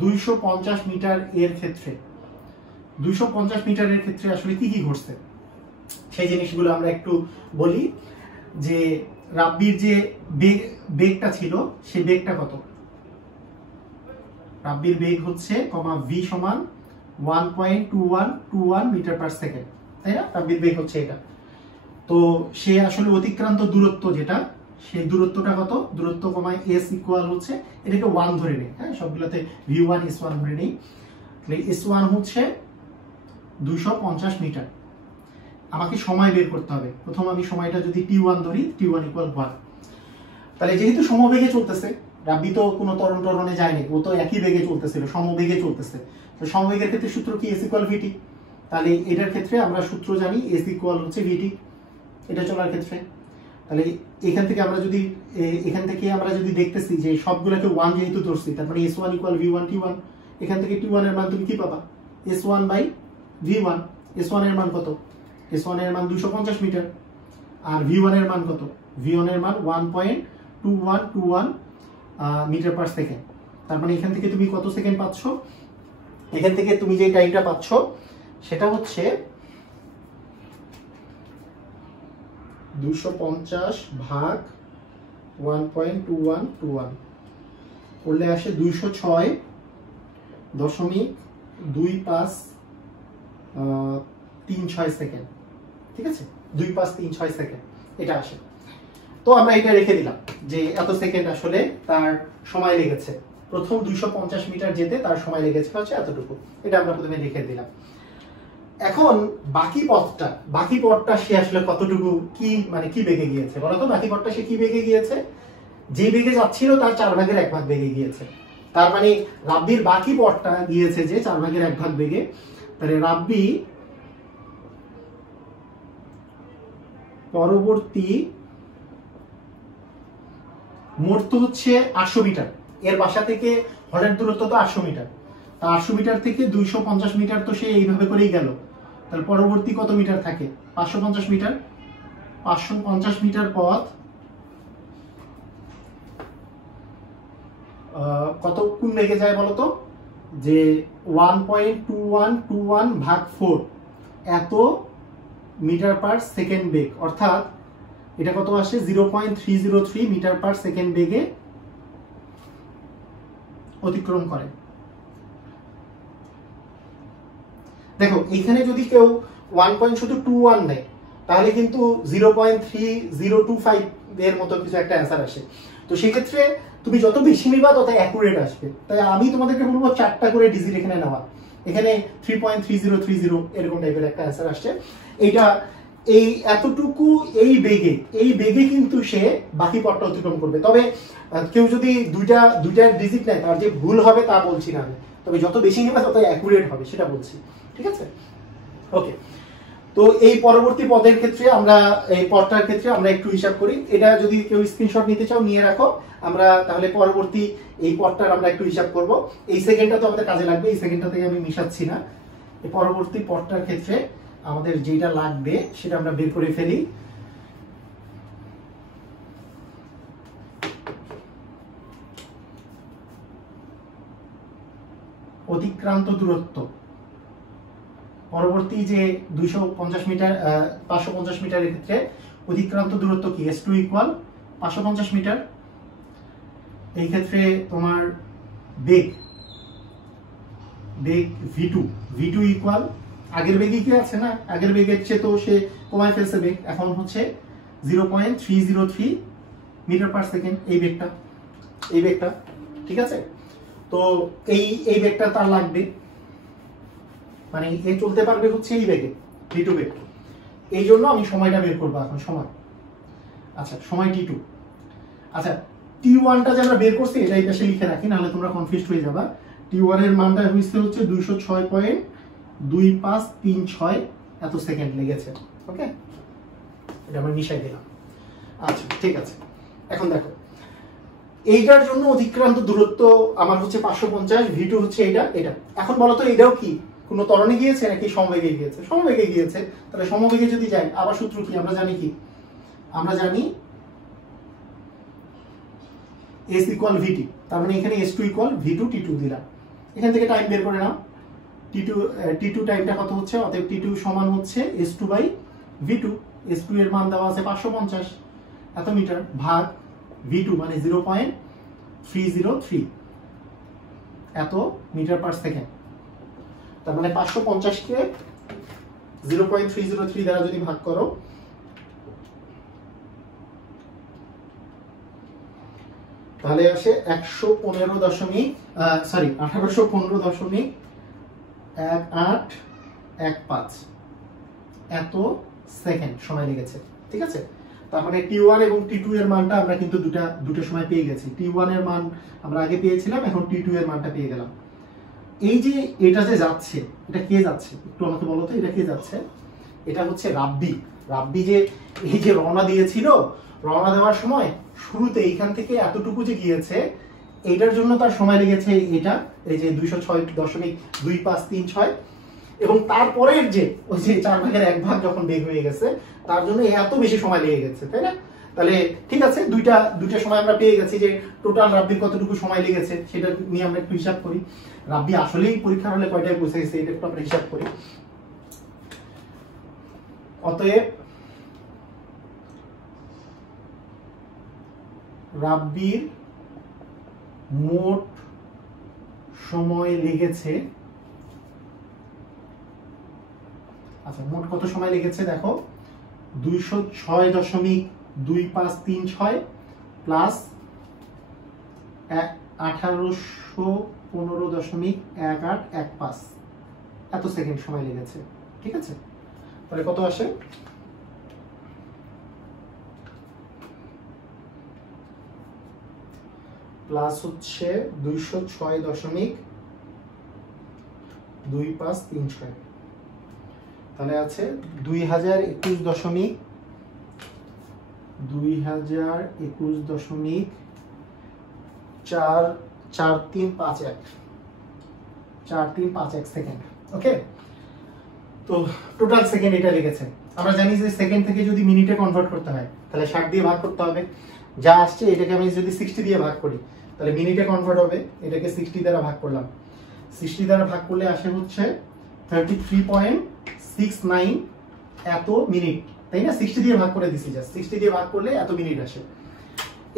250 মিটার এর ক্ষেত্রে 250 মিটারের ক্ষেত্রে আসলে কি কি ঘটছে সেই জিনিসগুলো আমরা একটু বলি। যে রাব্বির যে বেগটা ছিল সেই বেগটা কত, রাব্বির বেগ হচ্ছে v সমান 1.2121 মিটার পার সেকেন্ড, তাই না? রাব্বির বেগ হচ্ছে এটা। তো সে আসলে অতিক্রান্ত দূরত্ব যেটা, সেই দূরত্বটা কত, দূরত্ব কমায় s ইকুয়াল হচ্ছে, এটাকে 1 ধরে নেই, হ্যাঁ সবগুলোতে v1 s1 ধরে নেই। তাহলে s1 হচ্ছে 250 মিটার। আমাকে সময় বের করতে হবে। প্রথম আমি সময়টা যদি t1 ধরি, t1 ইকুয়াল 1। তাহলে যেহেতু সমবেগে চলতেছে, রাব্বি তো কোনো ত্বরণে যায়নি, ও তো একই বেগে চলতেছিল, সমবেগে চলতেছে। তো সমবেগের ক্ষেত্রে সূত্র কি, s ইকুয়াল vt। তাহলে এটার ক্ষেত্রে আমরা সূত্র জানি, s ইকুয়াল হচ্ছে vt এটা চলার ক্ষেত্রে। তাহলে এখান থেকে আমরা যদি দেখতেছি যে সবগুলোকে 1 যেহেতু ধরছি, তার মানে s1 ইকুয়াল v1 t1। এখান থেকে t1 এর মান তুমি কি পাবা, s1 বাই v1। s1 এর মান কত, s1 এর মান 250 মিটার, আর v1 এর মান কত, v1 এর মান 1.2121 মিটার পার সেকেন্ড। তার মানে এখান থেকে তুমি কত সেকেন্ড পাচ্ছ, এখান থেকে তুমি যে টাইমটা পাচ্ছ সেটা হচ্ছে 250 ভাগ 1.2121 করলে আসে 206.2536 সেকেন্ড। ঠিক আছে, 2536 সেকেন্ড এটা আসে। তো আমরা এটা রেখে দিলাম যে এত সেকেন্ড আসলে তার সময় লেগেছে, প্রথম 250 মিটার যেতে তার সময় লেগেছে হচ্ছে এতটুকু, এটা আমরা প্রথমে রেখে দিলাম। এখন বাকি পথটা সে আসলে কতটুকু কি মানে কি বেগে গিয়েছে বলতো? বাকি পথটা সে কি বেগে গিয়েছে? যে বেগে যাচ্ছিল তার 1/4 বেগে গিয়েছে। তার মানে রাব্বির বাকি পথটা গিয়েছে যে 1/4 বেগে। তাহলে রাব্বি পরবর্তী মোট তো হচ্ছে 800 মিটার, এর বাসা থেকে হলের দূরত্ব তো 800 মিটার, তা 800 মিটার থেকে 250 মিটার তো সে এইভাবে করেই গেল। তাহলে পরবর্তী কত মিটার থাকে? 550 মিটার। 550 মিটার পথ কত কোন বেগে যায় বলতো? যে 1.2121/4 এত মিটার পার সেকেন্ড বেগ, অর্থাৎ এটা কত আসে? 0.303 মিটার পার সেকেন্ড বেগে অতিক্রম করে। দেখো এখানে যদি কেউ 1.21 নেয় তাহলে কিন্তু 0.3025 এর মতো কিছু একটা অ্যান্সার আসে। তো সেক্ষেত্রে তুমি যত বেশি নিবা তত অ্যাকুরেট আসবে। তাই আমি তোমাদেরকে বলবো 4টা করে ডিজিট এখানে নেওয়া। এখানে 3.3030 এরকম টাইপের একটা অ্যান্সার আসছে। এইটা এই এতটুকু এই বেগে কিন্তু সে বাকি পথটা অতিক্রম করবে। তবে কেউ যদি দুইটা ডিজিট নেয় তার যে ভুল হবে তা বলছি না আমি, তবে যত বেশি নেবে তত অ্যাকুরেট হবে সেটা বলছি। ঠিক আছে, ওকে। তো এই পরবর্তী পদের ক্ষেত্রে আমরা এই পদটার ক্ষেত্রে আমরা একটু হিসাব করি। এটা যদি কেউ স্ক্রিনশট নিতে চাও নিয়ে রাখো, আমরা তাহলে পরবর্তী এই পদটার আমরা একটু হিসাব করব। এই সেকেন্ডটা তো আমাদের কাজে লাগবে, এই সেকেন্ডটা থেকে আমি মিশাচ্ছি না। এই পরবর্তী পদটার ক্ষেত্রে আমাদের যেটা লাগবে সেটা আমরা বের করে ফেলি। অতিক্রান্ত দূরত্ব পরবর্তী যে 250 মিটার 550 মিটারের ক্ষেত্রে অতিক্রান্ত দূরত্ব কি? S2 equal 550 metre. এই ক্ষেত্রে তোমার বেগ V2 ইকুয়াল আগের বেগে কি আছে না, আগের বেগের চেয়ে তো সে কমায় ফেলছে বেগ, এখন হচ্ছে 0.303 মিটার পার সেকেন্ড এই বেগটা। ঠিক আছে, তো এই বেগটা তার লাগবে, মানে এ চলতে পারবে হচ্ছে এই বেগে V2 বেগ। এই জন্য আমি সময়টা বের করবো এখন, সময়। আচ্ছা, সময় T2। আচ্ছা, T1টা যে আমরা বের করছি এটা এই পাশে লিখে রাখি, নাহলে তোমরা কনফিউজড হয়ে যাবা। T1 এর মানটা হচ্ছে 206.2536 এত সেকেন্ড লেগেছে। ওকে, এটা আমরা মিশাই দিলাম। আচ্ছা, ঠিক আছে। এখন দেখো এইটার জন্য অতিক্রান্ত দূরত্ব আমার হচ্ছে 550, V2 হচ্ছে এটা। এখন বলো তো এটাও কি কোনো ত্বরণে গিয়েছে নাকি সমবেগে গিয়েছে? সমবেগে গিয়েছে। তাহলে সমবেগে যদি যাই, আবার সূত্র কি আমরা জানি? কি আমরা জানি? S equal VT। তার মানে এখানে S2 ইকুয়াল V2 T2 দিলাম। এখান থেকে টাইম বের করে নাও। T2 টাইমটা কত হচ্ছে? অতএব T2 সমান হচ্ছে S2/V2। S2 এর মান দেওয়া আছে 550 এত মিটার, ভাগ V2 মানে 0.303 এত মিটার পার সেকেন্ড। তার মানে 550 কে 0.303 দ্বারা যদি ভাগ করো, তাহলে আসে 1815.1815 এত সেকেন্ড সময় লেগেছে। ঠিক আছে, তার মানে T1 এবং T2 এর মানটা আমরা কিন্তু দুটো সময় পেয়ে গেছি। T1 এর মান আমরা আগে পেয়েছিলাম, এখন T2 এর মানটা পেয়ে গেলাম। এই যে এটা যে যাচ্ছে, এটা কে যাচ্ছে একটু আমাকে বলো তো, এটা কে যাচ্ছে? এটা হচ্ছে রাব্বি যে এই যে রওনা দিয়েছিল, রওনা দেওয়ার সময় শুরুতে এইখান থেকে এতটুকু যে গিয়েছে, এইটার জন্য তার সময় লেগেছে এটা, এই যে 206.2536, এবং তারপরের যে ওই যে 1/4 যখন বেগ হয়ে গেছে তার জন্য এত বেশি সময় লেগে গেছে, তাই না? তাহলে ঠিক আছে, দুইটা সময় আমরা পেয়ে গেছি যে টোটাল রাব্বির কতটুকু সময় লেগেছে সেটা নিয়ে আমরা একটু হিসাব করি। রাব্বি আসলেই পরীক্ষার হলে কয়টায় পৌঁছে গেছে এটা একটু আমরা হিসাব করি। অতএব রাব্বির মোট সময় লেগেছে, আচ্ছা মোট কত সময় লেগেছে দেখো, 206.25 2536 প্লাস 1815.1815 এত সেকেন্ড সময় লেগেছে। ঠিক আছে, তাহলে কত আসে? প্লাস হচ্ছে 206.2536, তাহলে আছে 2021.4351 সেকেন্ড। ওকে, তো টোটাল সেকেন্ড এটা লেগেছে। আমরা জানি যে সেকেন্ড থেকে যদি মিনিটে কনভার্ট করতে হয় তাহলে 60 দিয়ে ভাগ করতে হবে। যা আসছে এটাকে আমি যদি 60 দিয়ে ভাগ করি তাহলে মিনিটে কনভার্ট হবে। এটাকে 60 দ্বারা ভাগ করলাম, 60 দ্বারা ভাগ করলে আসে হচ্ছে 33.69 এত মিনিট, তাই না? 60 দিয়ে ভাগ করে দিছি, জাস্ট 60 দিয়ে ভাগ করলে এত মিনিট আসে।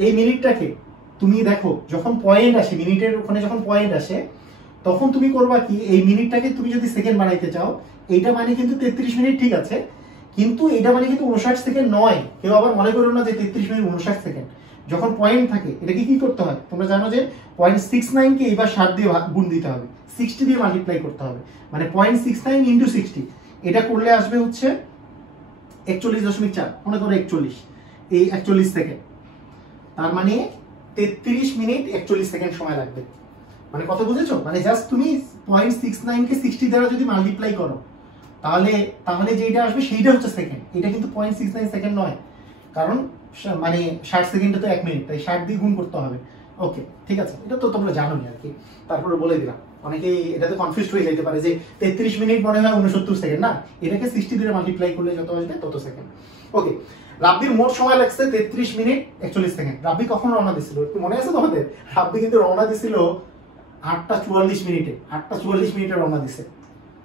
এই মিনিটটাকে তুমি দেখো যখন পয়েন্ট আসে, মিনিটের ওখানে যখন পয়েন্ট আসে তখন তুমি করবা কি, এই মিনিটটাকে তুমি যদি সেকেন্ড বানাইতে চাও, এইটা মানে কিন্তু 33 মিনিট, ঠিক আছে, কিন্তু এটা মানে কিন্তু 59 সেকেন্ড নয়। কেউ আবার মনে করো না যে 33 মিনিট 59 সেকেন্ড। যখন পয়েন্ট থাকে এটাকে কি করতে হয় তোমরা জানো যে 0.69 কে এবার 60 দিয়ে গুণ দিতে হবে, 60 দিয়ে মাল্টিপ্লাই করতে হবে, মানে 0.69 ইন্টু 60, এটা করলে আসবে হচ্ছে 41.4, মনে করো 41, এই 41 সেকেন্ড, তার মানে 33 মিনিট 41 সেকেন্ড সময় লাগবে। মানে কথা বুঝেছো? মানে জাস্ট তুমি 0.69 কে 60 দ্বারা যদি মাল্টিপ্লাই করো তাহলে যেটা আসবে সেইটা হচ্ছে সেকেন্ড। এটা কিন্তু 0.69 সেকেন্ড নয়, কারণ মানে 60 সেকেন্ডে তো 1 মিনিট, তাই 60 দিয়ে গুণ করতে হবে। ওকে, ঠিক আছে, এটা তো তোমরা জানোই আর কি, তারপরে বলে দিলাম। অনেকেই এটাতে কনফিউজ হয়ে যেতে পারে যে 33 মিনিট মনে হয় 69 সেকেন্ড, না, এটাকে 60 দিয়ে মাল্টিপ্লাই করলে যত আসবে তত সেকেন্ড। ওকে, রাব্বির মোট সময় লাগছে 33 মিনিট 41 সেকেন্ড। রাব্বি কখন রওনা দিছিল একটু মনে আছে তোমাদের? রাব্বি কিন্তু রওনা দিছিল 8টা 44 মিনিটে, 8টা 44 মিনিটে রওনা দিছে।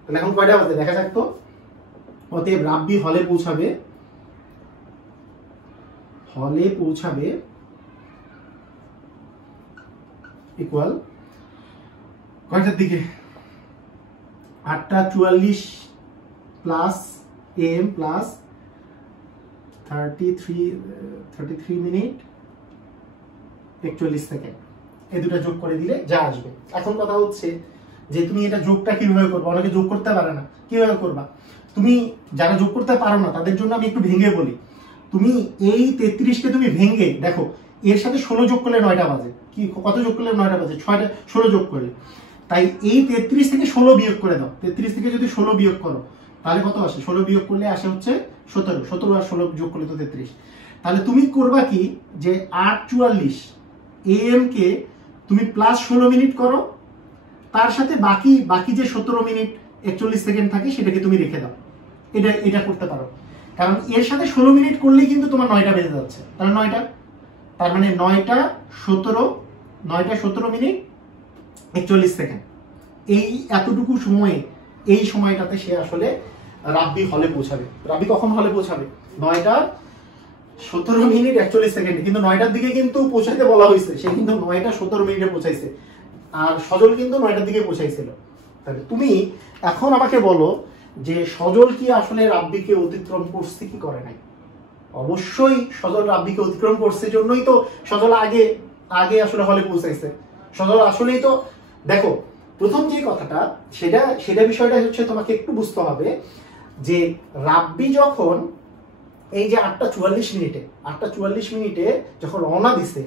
তাহলে এখন কয়টা বাজে দেখা যাক তো। অতএব রাব্বি হলে পৌঁছাবে ইকুয়াল কয়টার দিকে? 8টা 44 plus am plus 33 minute 41 second, এই দুটো যোগ করে দিলে যা আসবে। এখন কথা হচ্ছে যে তুমি এটা যোগটা কিভাবে করবে? অনেকে যোগ করতে পারে না, কিভাবে করবা? তুমি যারা যোগ করতে পারো না তাদের জন্য আমি একটু ভেঙে বলি। তুমি এই 33 কে তুমি ভেঙে দেখো, এর সাথে 16 যোগ করলে 9টা বাজে। কি কত যোগ করলে 9টা বাজে? 16 যোগ করলে। তাই এই 33 থেকে 16 বিয়োগ করে দাও। 33 থেকে যদি 16 বিয়োগ করো তাহলে কত আসে? 16 বিয়োগ করলে আসে হচ্ছে 17। 17 আর 16 যোগ করলে তো 33। তাহলে তুমি করবা কি, যে 8:44 AM কে তুমি প্লাস 16 মিনিট করো, তার সাথে বাকি যে 17 মিনিট 41 সেকেন্ড থাকে সেটাকে তুমি রেখে দাও। এটা করতে পারো, কারণ এর সাথে 16 মিনিট করলেই কিন্তু তোমার 9টা বেজে যাচ্ছে। তাহলে 9টা, তার মানে 9টা 17 মিনিট 41 সেকেন্ড। এই এতটুকু সময়ে, এই সময়টাতে সে আসলে রাব্বি হলে পৌঁছাবে। রাব্বি কখন হলে পৌঁছাবে? 9টা 17 মিনিট 41 সেকেন্ড। কিন্তু 9টার দিকে কিন্তু পৌঁছাইতে বলা হয়েছে, সে কিন্তু 9টা 17 মিনিটে পৌঁছাইছে, আর সজল কিন্তু 9টার দিকে পৌঁছাইছিল। তাহলে তুমি এখন আমাকে বলো যে সজল কি আসলে রাব্বিকে অতিক্রম করছে কি করে নাই? অবশ্যই সজল রাব্বিকে অতিক্রম করছে, জন্যই তো সজল আগে আসলে হলে পৌঁছাইছে। সজল আসলেই তো দেখো, প্রথম যে কথাটা সেটা বিষয়টা হচ্ছে তোমাকে একটু বুঝতে হবে যে রাব্বি যখন এই যে 8:44 মিনিটে যখন রওনা দিছে,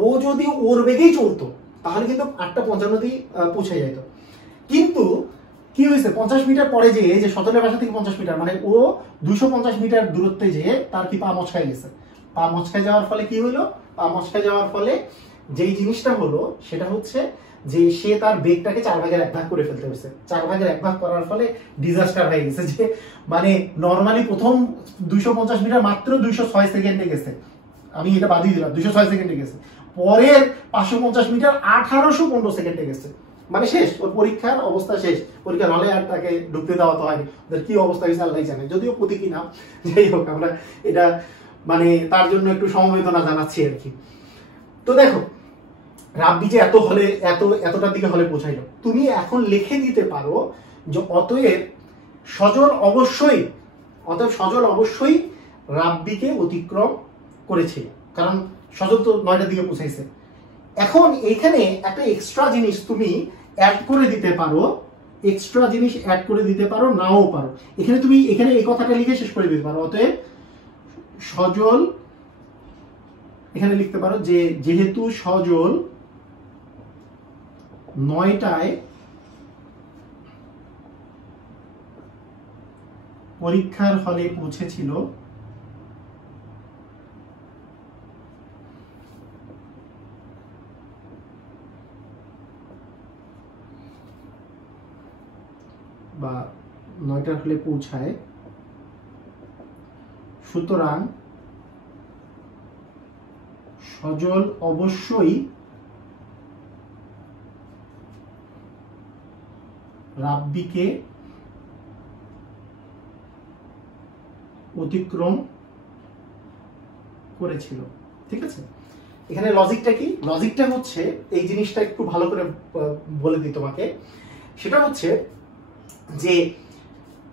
ও যদি ওর বেগেই চলতো তাহলে কিন্তু 8:55 পৌঁছে যেত। কিন্তু কি হয়েছে, 50 মিটার পরে যে সজলের বাসা থেকে 50 মিটার, মানে ও 250 মিটার দূরত্বে যেয়ে তার কি পা মচকায় গেছে। পা মচকায় যাওয়ার ফলে কি হলো? পা মচকায় যাওয়ার ফলে যেই জিনিসটা হলো সেটা হচ্ছে যে সে তার বেগটাকে 4 ভাগের 1 ভাগ করে ফেলতে হয়েছে। 4 ভাগের 1 ভাগ করার ফলে ডিজাস্টার হয়ে গেছে, যে মানে নর্মালি প্রথম 250 মিটার মাত্র 206 সেকেন্ডে গেছে, আমি এটা বাদিয়ে দিলাম, 206 সেকেন্ডে গেছে। পরের 550 মিটার 1815 সেকেন্ডে গেছে। মানে শেষ, ওর পরীক্ষার অবস্থা শেষ। পরীক্ষার হলে আর তাকে ঢুকতে দেওয়া তো হয়নি, ওদের কি অবস্থা হয়েছে আল্লাহ জানে। যদিও প্রতীকী নাম, যাই হোক, আমরা এটা মানে তার জন্য একটু সমবেদনা জানাচ্ছি আর কি। তো দেখো রাব্বি যে এতটার দিকে হলে পৌঁছাইলো, তুমি এখন লিখে দিতে পারো যে অতএব সজল অবশ্যই রাব্বিকে অতিক্রম করেছিল, কারণ সজল তো 9টার দিকে পৌঁছাইছে। এখন এইখানে একটা এক্সট্রা জিনিস তুমি অ্যাড করে দিতে পারো, এক্সট্রা জিনিস অ্যাড করে দিতে পারো, নাও পারো। এখানে তুমি এখানে এই কথাটা লিখে শেষ করে দিতে পারো, অতএব সজল, এখানে লিখতে পারো যে যেহেতু সজল 9টায় পরীক্ষার হলে পৌঁছেছিল, বা 9টার হলে পৌঁছায়, সুতরাং সজল অবশ্যই রাব্বিকে অতিক্রম করেছিল। ঠিক আছে, এখানে লজিকটা কি? লজিকটা হচ্ছে এই জিনিসটা একটু ভালো করে বলে দিই তোমাকে। সেটা হচ্ছে যে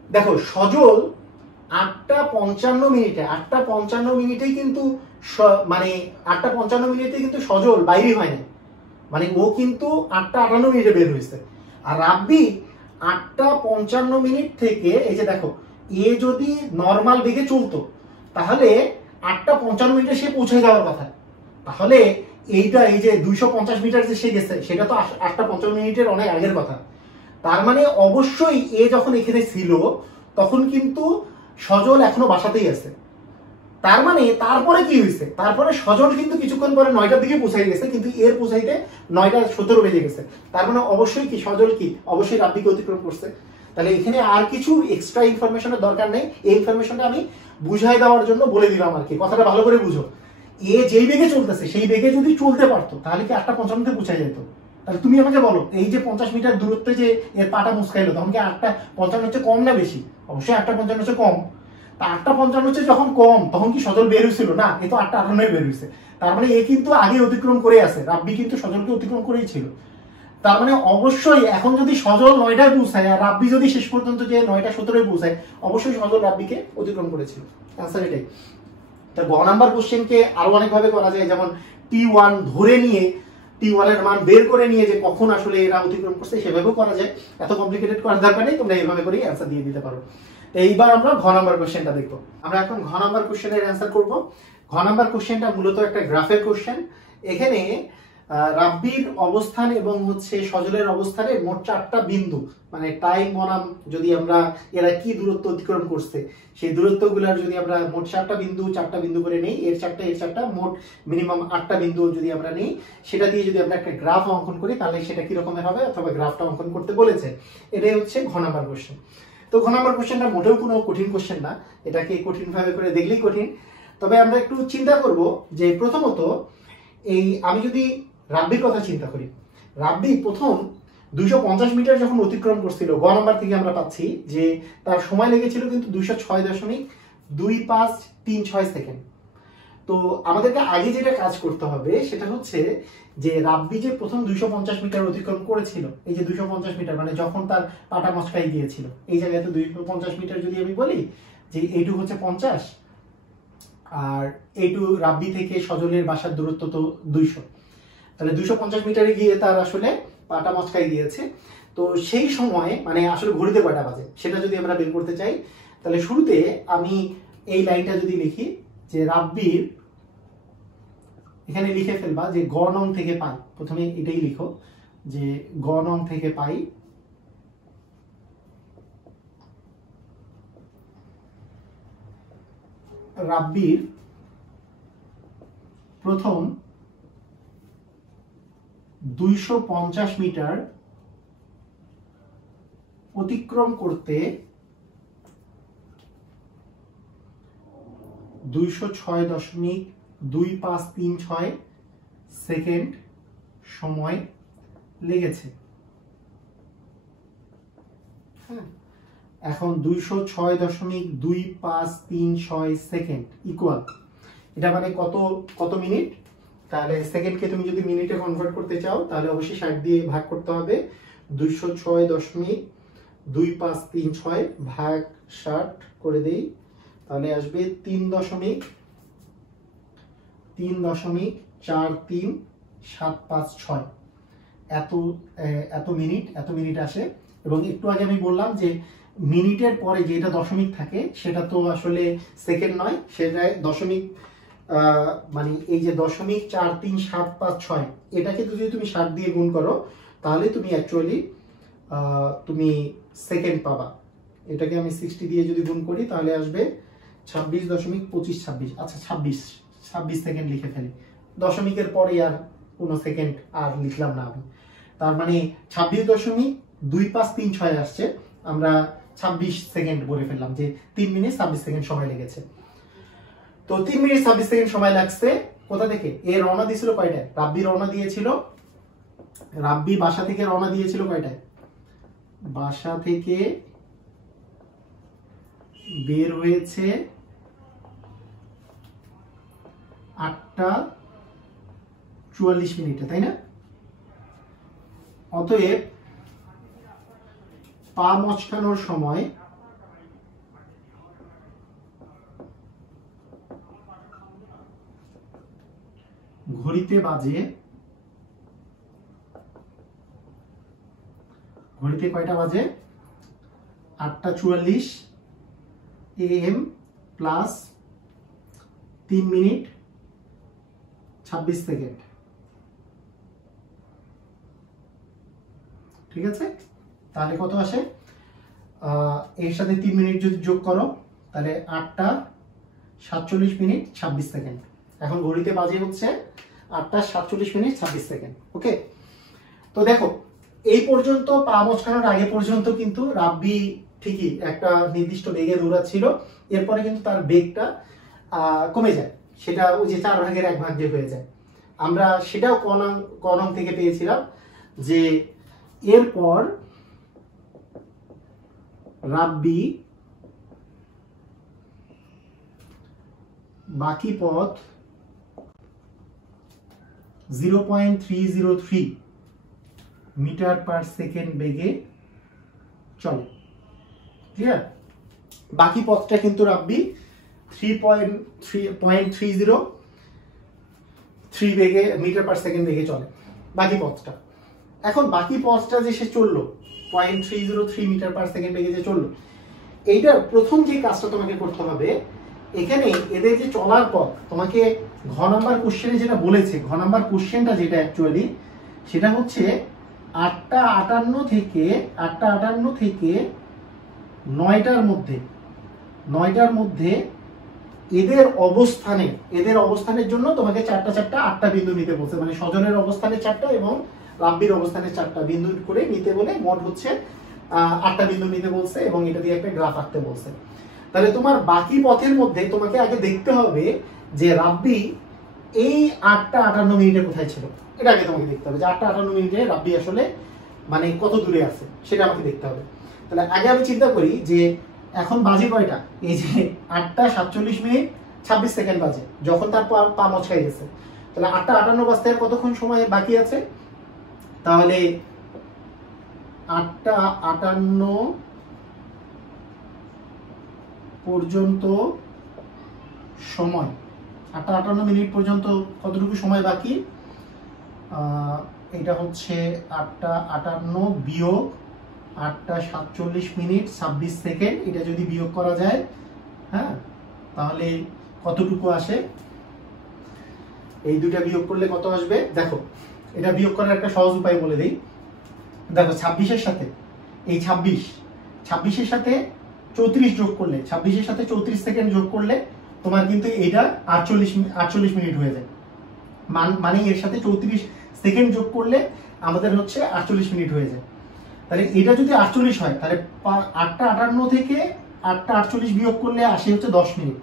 দেখো সজল 8:55 কিন্তু মানে 8:55 কিন্তু সজল বাইরে হয় না, মানে ও কিন্তু 8:58 বের হয়েছে। আর রাব্বি 8:55 থেকে, এই যে দেখো, এ যদি নর্মাল বেগে চলতো তাহলে 8:55 সে পৌঁছে যাওয়ার কথা। তাহলে এইটা, এই যে 250 মিটার যে সে গেছে, সেটা তো 8:55 অনেক আগের কথা। তার মানে অবশ্যই এ যখন এখানে ছিল তখন কিন্তু সজল এখনো বাসাতেই আছে। তার মানে তারপরে কি হয়েছে? তারপরে সজল কিন্তু কিছুক্ষণ পরে 9টার দিকে পৌঁছাই গেছে, কিন্তু এর পৌঁছাইতে 9:17 বেজে গেছে। তার মানে অবশ্যই কি সজল কি অবশ্যই রাব্বিকে অতিক্রম করছে। তাহলে এখানে আর কিছু এক্সট্রা ইনফরমেশনের দরকার নেই, এই ইনফরমেশনটা আমি বুঝাই দেওয়ার জন্য বলে দিলাম আর কি। কথাটা ভালো করে বুঝো, এ যেই বেগে চলতেছে সেই বেগে যদি চলতে পারতো তাহলে কি 8:55 পৌঁছাই যেত? তাহলে তুমি আমাকে বলো, এই যে 50 মিটার দূরত্বে যে এর পাটা মুচকাইলো, তখন কি 8:55 হচ্ছে কম না বেশি? অবশ্যই 8:55 হচ্ছে কম। তা 8:55 হচ্ছে যখন কম, তখন কি সজল বের হয়েছিল? না, এ তো 8:58 বের হয়েছে। তার মানে এ কিন্তু আগে অতিক্রম করে আছে, রাব্বি কিন্তু সজলকে অতিক্রম করেই ছিল। তার মানে অবশ্যই এখন যদি সজল 9টায় পৌঁছায় আর রাব্বি যদি শেষ পর্যন্ত যে 9:17 পৌঁছায়, অবশ্যই সজল রাব্বিকে অতিক্রম করেছিল। অ্যান্সার এটাই। তা গ নাম্বার কোশ্চেনকে আরো অনেকভাবে করা যায়, যেমন T1 ধরে নিয়ে, T1 এর মান বের করে নিয়ে যে কখন আসলে এরা অতিক্রম করছে সেভাবেও করা যায়। এত কমপ্লিকেটেড করার দরকার নেই, তোমরা এইভাবে করেই অ্যান্সার দিয়ে দিতে পারো। এইবার আমরা ঘ নাম্বার কোশ্চেনটা দেখবো। আমরা এখন ঘ নাম্বার কোশ্চেনের অ্যান্সার করব। ঘ নাম্বার কোশ্চেনটা মূলত একটা গ্রাফের কোশ্চেন। এখানে রাব্বির অবস্থান এবং হচ্ছে সজলের অবস্থানের মোট 4টা বিন্দু, মানে টাইম বনাম যদি আমরা এরা কি দূরত্ব অতিক্রম করছে সেই দূরত্বগুলোর যদি আমরা মোট 4টা বিন্দু করে নেই, এর 4টা মোট মিনিমাম 8টা বিন্দু যদি আমরা নেই, সেটা দিয়ে যদি আমরা একটা গ্রাফ অঙ্কন করি তাহলে সেটা কি রকমের হবে, অথবা গ্রাফটা অঙ্কন করতে বলেছে। এটাই হচ্ছে ঘ নাম্বার কোশ্চেন। তো ঘ নাম্বার কোশ্চেনটা মোটেও কোনো কঠিন কোশ্চেন না, এটাকে কঠিন ভাবে করে দেখলেই কঠিন। তবে আমরা একটু চিন্তা করব যে প্রথমত এই আমি যদি রাব্বির কথা চিন্তা করি, রাব্বি প্রথম 250 মিটার যখন অতিক্রম করছিল, গ নাম্বার থেকে আমরা পাচ্ছি যে তার সময় লেগেছিল কিন্তু 206.2536 সেকেন্ড। তো আমাদেরকে আগে যেটা কাজ করতে হবে সেটা হচ্ছে যে রাব্বি যে প্রথম 250 মিটার অতিক্রম করেছিল, এই যে 250 মিটার মানে যখন তার পাটা মচকাই গিয়েছিল, এই জায়গায় তো 250 মিটার যদি আমি বলি যে এইটুকু হচ্ছে 50, আর এইটু রাব্বি থেকে সজলের বাসার দূরত্ব তো 200, তাহলে 250 মিটারে গিয়ে তার আসলে পাটা মচকাই গিয়েছে। তো সেই সময় মানে আসলে ঘড়িতে কয়টা বাজে সেটা যদি আমরা বের করতে চাই, তাহলে শুরুতে আমি এই লাইনটা যদি লিখি যে রাব্বির, এখানে লিখে ফেলবা যে গ নং থেকে পাই, প্রথমে এটাই লিখো যে গ নং থেকে পাই রাব্বির প্রথম 250 মিটার অতিক্রম করতে 206.2536 সেকেন্ড সময় লেগেছে। এখন 206.2536 সেকেন্ড ইকুয়াল, এটা মানে কত কত মিনিট? তাহলে সেকেন্ডকে তুমি যদি মিনিটে কনভার্ট করতে চাও তাহলে অবশ্যই 60 দিয়ে ভাগ করতে হবে। 206.2536 ভাগ 60 করে দেই, তাহলে আসবে 3.3 3.4375 এত মিনিট আসে। এবং একটু আগে আমি বললাম যে মিনিটের পরে যেটা দশমিক থাকে সেটা তো আসলে সেকেন্ড নয়, সেটা দশমিক, মানে এই যে 0.43756 এটাকে যদি তুমি 60 দিয়ে গুণ করো তাহলে তুমি অ্যাকচুয়ালি তুমি সেকেন্ড পাবা। এটাকে আমি 60 দিয়ে যদি গুণ করি তাহলে আসবে 26.2526। আচ্ছা 26 সেকেন্ড লিখে ফেলি, দশমিকের পরে আর কোনো সেকেন্ড আর লিখলাম না আমি। তার মানে 26.2536 আসছে, আমরা 26 সেকেন্ড বলে ফেললাম যে 3 মিনিট 26 সেকেন্ড সময় লেগেছে। তো 3 মিনিট 26 সেকেন্ড সময় লাগছে কোথা থেকে? এ রওনা দিয়েছিল কয়টায়? রাব্বি রওনা দিয়েছিল, রাব্বি বাসা থেকে রওনা দিয়েছিল কয়টায়? বাসা থেকে বের হয়েছে 8টা 44 তাই না? অতএব পা মচকানোর সময় ঘড়িতে কয়টা বাজে? 8টা 44 AM প্লাস 3 মিনিট 26 সেকেন্ড। ঠিক আছে, তাহলে কত আসে? এর সাথে 3 মিনিট যদি যোগ করো তাহলে 8টা 47 মিনিট 26 সেকেন্ড। এখন ঘড়িতে বাজে হচ্ছে 8টা 47 মিনিট 26 সেকেন্ড। ওকে, তো দেখো এই পর্যন্ত পা মচকানোর আগে পর্যন্ত কিন্তু রাব্বি ঠিকই একটা নির্দিষ্ট বেগে দৌড়াচ্ছিল, এরপরে কিন্তু তার বেগটা কমে যায়, সেটা ওই যে 4/1 যে হয়ে যায়। আমরা সেটাও কনং থেকে পেয়েছিলাম যে এরপর রাব্বি বাকি পথ 0.303 মিটার পার সেকেন্ড বেগে চলে। ক্লিয়ার? বাকি পথটা কিন্তু রাব্বি 3.303 বেগে মিটার পার সেকেন্ড বেগে চলে বাকি পথটা। এখন বাকি পথটা যে সে চললো 0.303 মিটার পার সেকেন্ড বেগে যে চললো, এইটার প্রথম যে কাজটা তোমাকে করতে হবে, এখানে এদের যে চলার পথ তোমাকে ঘ নাম্বার কোশ্চেনে যেটা বলেছে, ঘ নাম্বার কোশ্চেনটা যেটা অ্যাকচুয়ালি সেটা হচ্ছে 8টা 58 থেকে 9টার মধ্যে এদের অবস্থানের জন্য তোমাকে 8টা বিন্দু নিতে বলছে, মানে সজনের অবস্থানে 4টা এবং রাব্বির অবস্থানে 4টা বিন্দু করে নিতে বলে মোট হচ্ছে 8টা বিন্দু নিতে বলছে এবং এটা দিয়ে একটা গ্রাফ আঁকতে বলছে। তাহলে তোমার বাকি পথের মধ্যে তোমাকে আগে দেখতে হবে যে রাব্বি এই 8টা 58 কোথায় ছিল, এটা আগে তোমাকে দেখতে হবে যে 8টা 58 রাব্বি আসলে মানে কত দূরে আছে সেটা আমাকে দেখতে হবে। তাহলে আগে আমি চিন্তা করি যে এখন বাজে কয়টা? এই যে 8টা 47 মিনিট 26 সেকেন্ড বাজে যখন তার পা মচকাই গেছে। তাহলে 8টা 58 বাজতে আর কতক্ষণ সময় বাকি আছে? তাহলে 8টা 58 পর্যন্ত সময়, 8টা 58 মিনিট পর্যন্ত কতটুকু সময় বাকি? এটা হচ্ছে 8টা 58 বিয়োগ 8টা 47 মিনিট 26 সেকেন্ড, এটা যদি বিয়োগ করা যায়, হ্যাঁ, তাহলে কতটুকু আসে? এই দুইটা বিয়োগ করলে কত আসবে? দেখো, এটা বিয়োগ করার একটা সহজ উপায় বলে দিই। দেখো 26-এর সাথে এই 26-এর সাথে 34 যোগ করলে, 26-এর সাথে 34 সেকেন্ড যোগ করলে তোমার কিন্তু এটা 48 মিনিট হয়ে যায়। মানে এর সাথে 34 সেকেন্ড যোগ করলে আমাদের হচ্ছে 48 মিনিট হয়ে যায়। তাহলে এটা যদি 48 হয় তাহলে 8টা 58 থেকে 8টা 48 বিয়োগ করলে আসে হচ্ছে 10 মিনিট।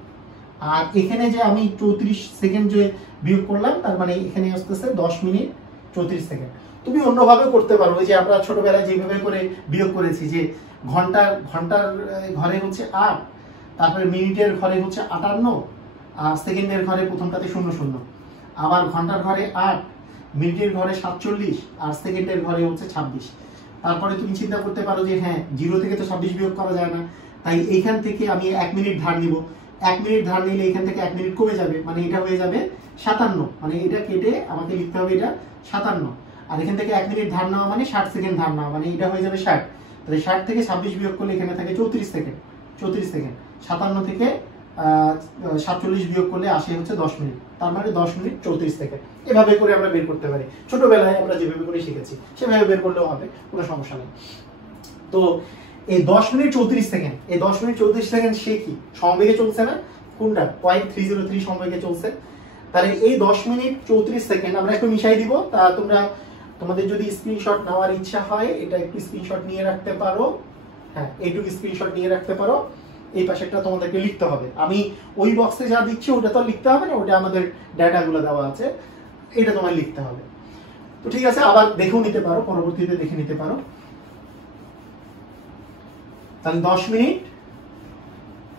আর এখানে যে আমি 34 সেকেন্ড যে বিয়োগ করলাম তার মানে এখানে আসতেছে 10 মিনিট 34 সেকেন্ড। তুমি অন্যভাবে করতে পারো, যে আমরা ছোটবেলায় যেভাবে করে বিয়োগ করেছি যে ঘন্টার ঘরে হচ্ছে 8, তারপরে মিনিটের ঘরে হচ্ছে 58, আর সেকেন্ডের ঘরে প্রথমটাতে 00, আবার ঘন্টার ঘরে 8, মিনিটের ঘরে 47 আর সেকেন্ডের ঘরে হচ্ছে 26। তারপরে তুমি চিন্তা করতে পারো যে হ্যাঁ 0 থেকে তো 26 বিয়োগ করা যায় না, তাই এইখান থেকে আমি 1 মিনিট ধার নিব, 1 মিনিট ধার নিলে এখান থেকে 1 মিনিট কমে যাবে, মানে এটা হয়ে যাবে 57, মানে এটা কেটে আমাকে লিখতে হবে এটা 57। আর এখান থেকে 1 মিনিট ধার নেওয়া মানে 60 সেকেন্ড ধার নেওয়া, মানে এটা হয়ে যাবে 60। তাহলে 60 থেকে 26 বিয়োগ করলে এখানে থাকে 34 সেকেন্ড। 34 সেকেন্ড 57 থেকে 47 বিয়োগ করলে আসে হচ্ছে 10 মিনিট, তার মানে 10 মিনিট 34 সেকেন্ড। এভাবে করে আমরা বের করতে পারি, ছোটবেলায় আমরা যেভাবে করে শিখেছি সেভাবে বের করলেও হবে, কোনো সমস্যা নেই। তো এই 10 মিনিট 34 সেকেন্ড, এই 10 মিনিট 34 সেকেন্ড সে কি সমবেগে চলছে না, কোনটা 0.303 সমবেগে চলছে। তাহলে এই 10 মিনিট 34 সেকেন্ড আমরা একটু মিশাই দিব। তা তোমাদের যদি স্ক্রিনশট নেওয়ার ইচ্ছা হয় এটা একটু স্ক্রিনশট নিয়ে রাখতে পারো, হ্যাঁ এইটুকু স্ক্রিনশট নিয়ে রাখতে পারো। এই পাশেরটা তোমাদেরকে লিখতে হবে, আমি ওই বক্সে যা দিচ্ছি ওটা তো লিখতে হবে না, ওটা আমাদের ডাটাগুলো দেওয়া আছে, এটা তোমার লিখতে হবে। তো ঠিক আছে, আবার দেখেও নিতে পারো, পরবর্তীতে দেখে নিতে পারো। তাহলে 10 মিনিট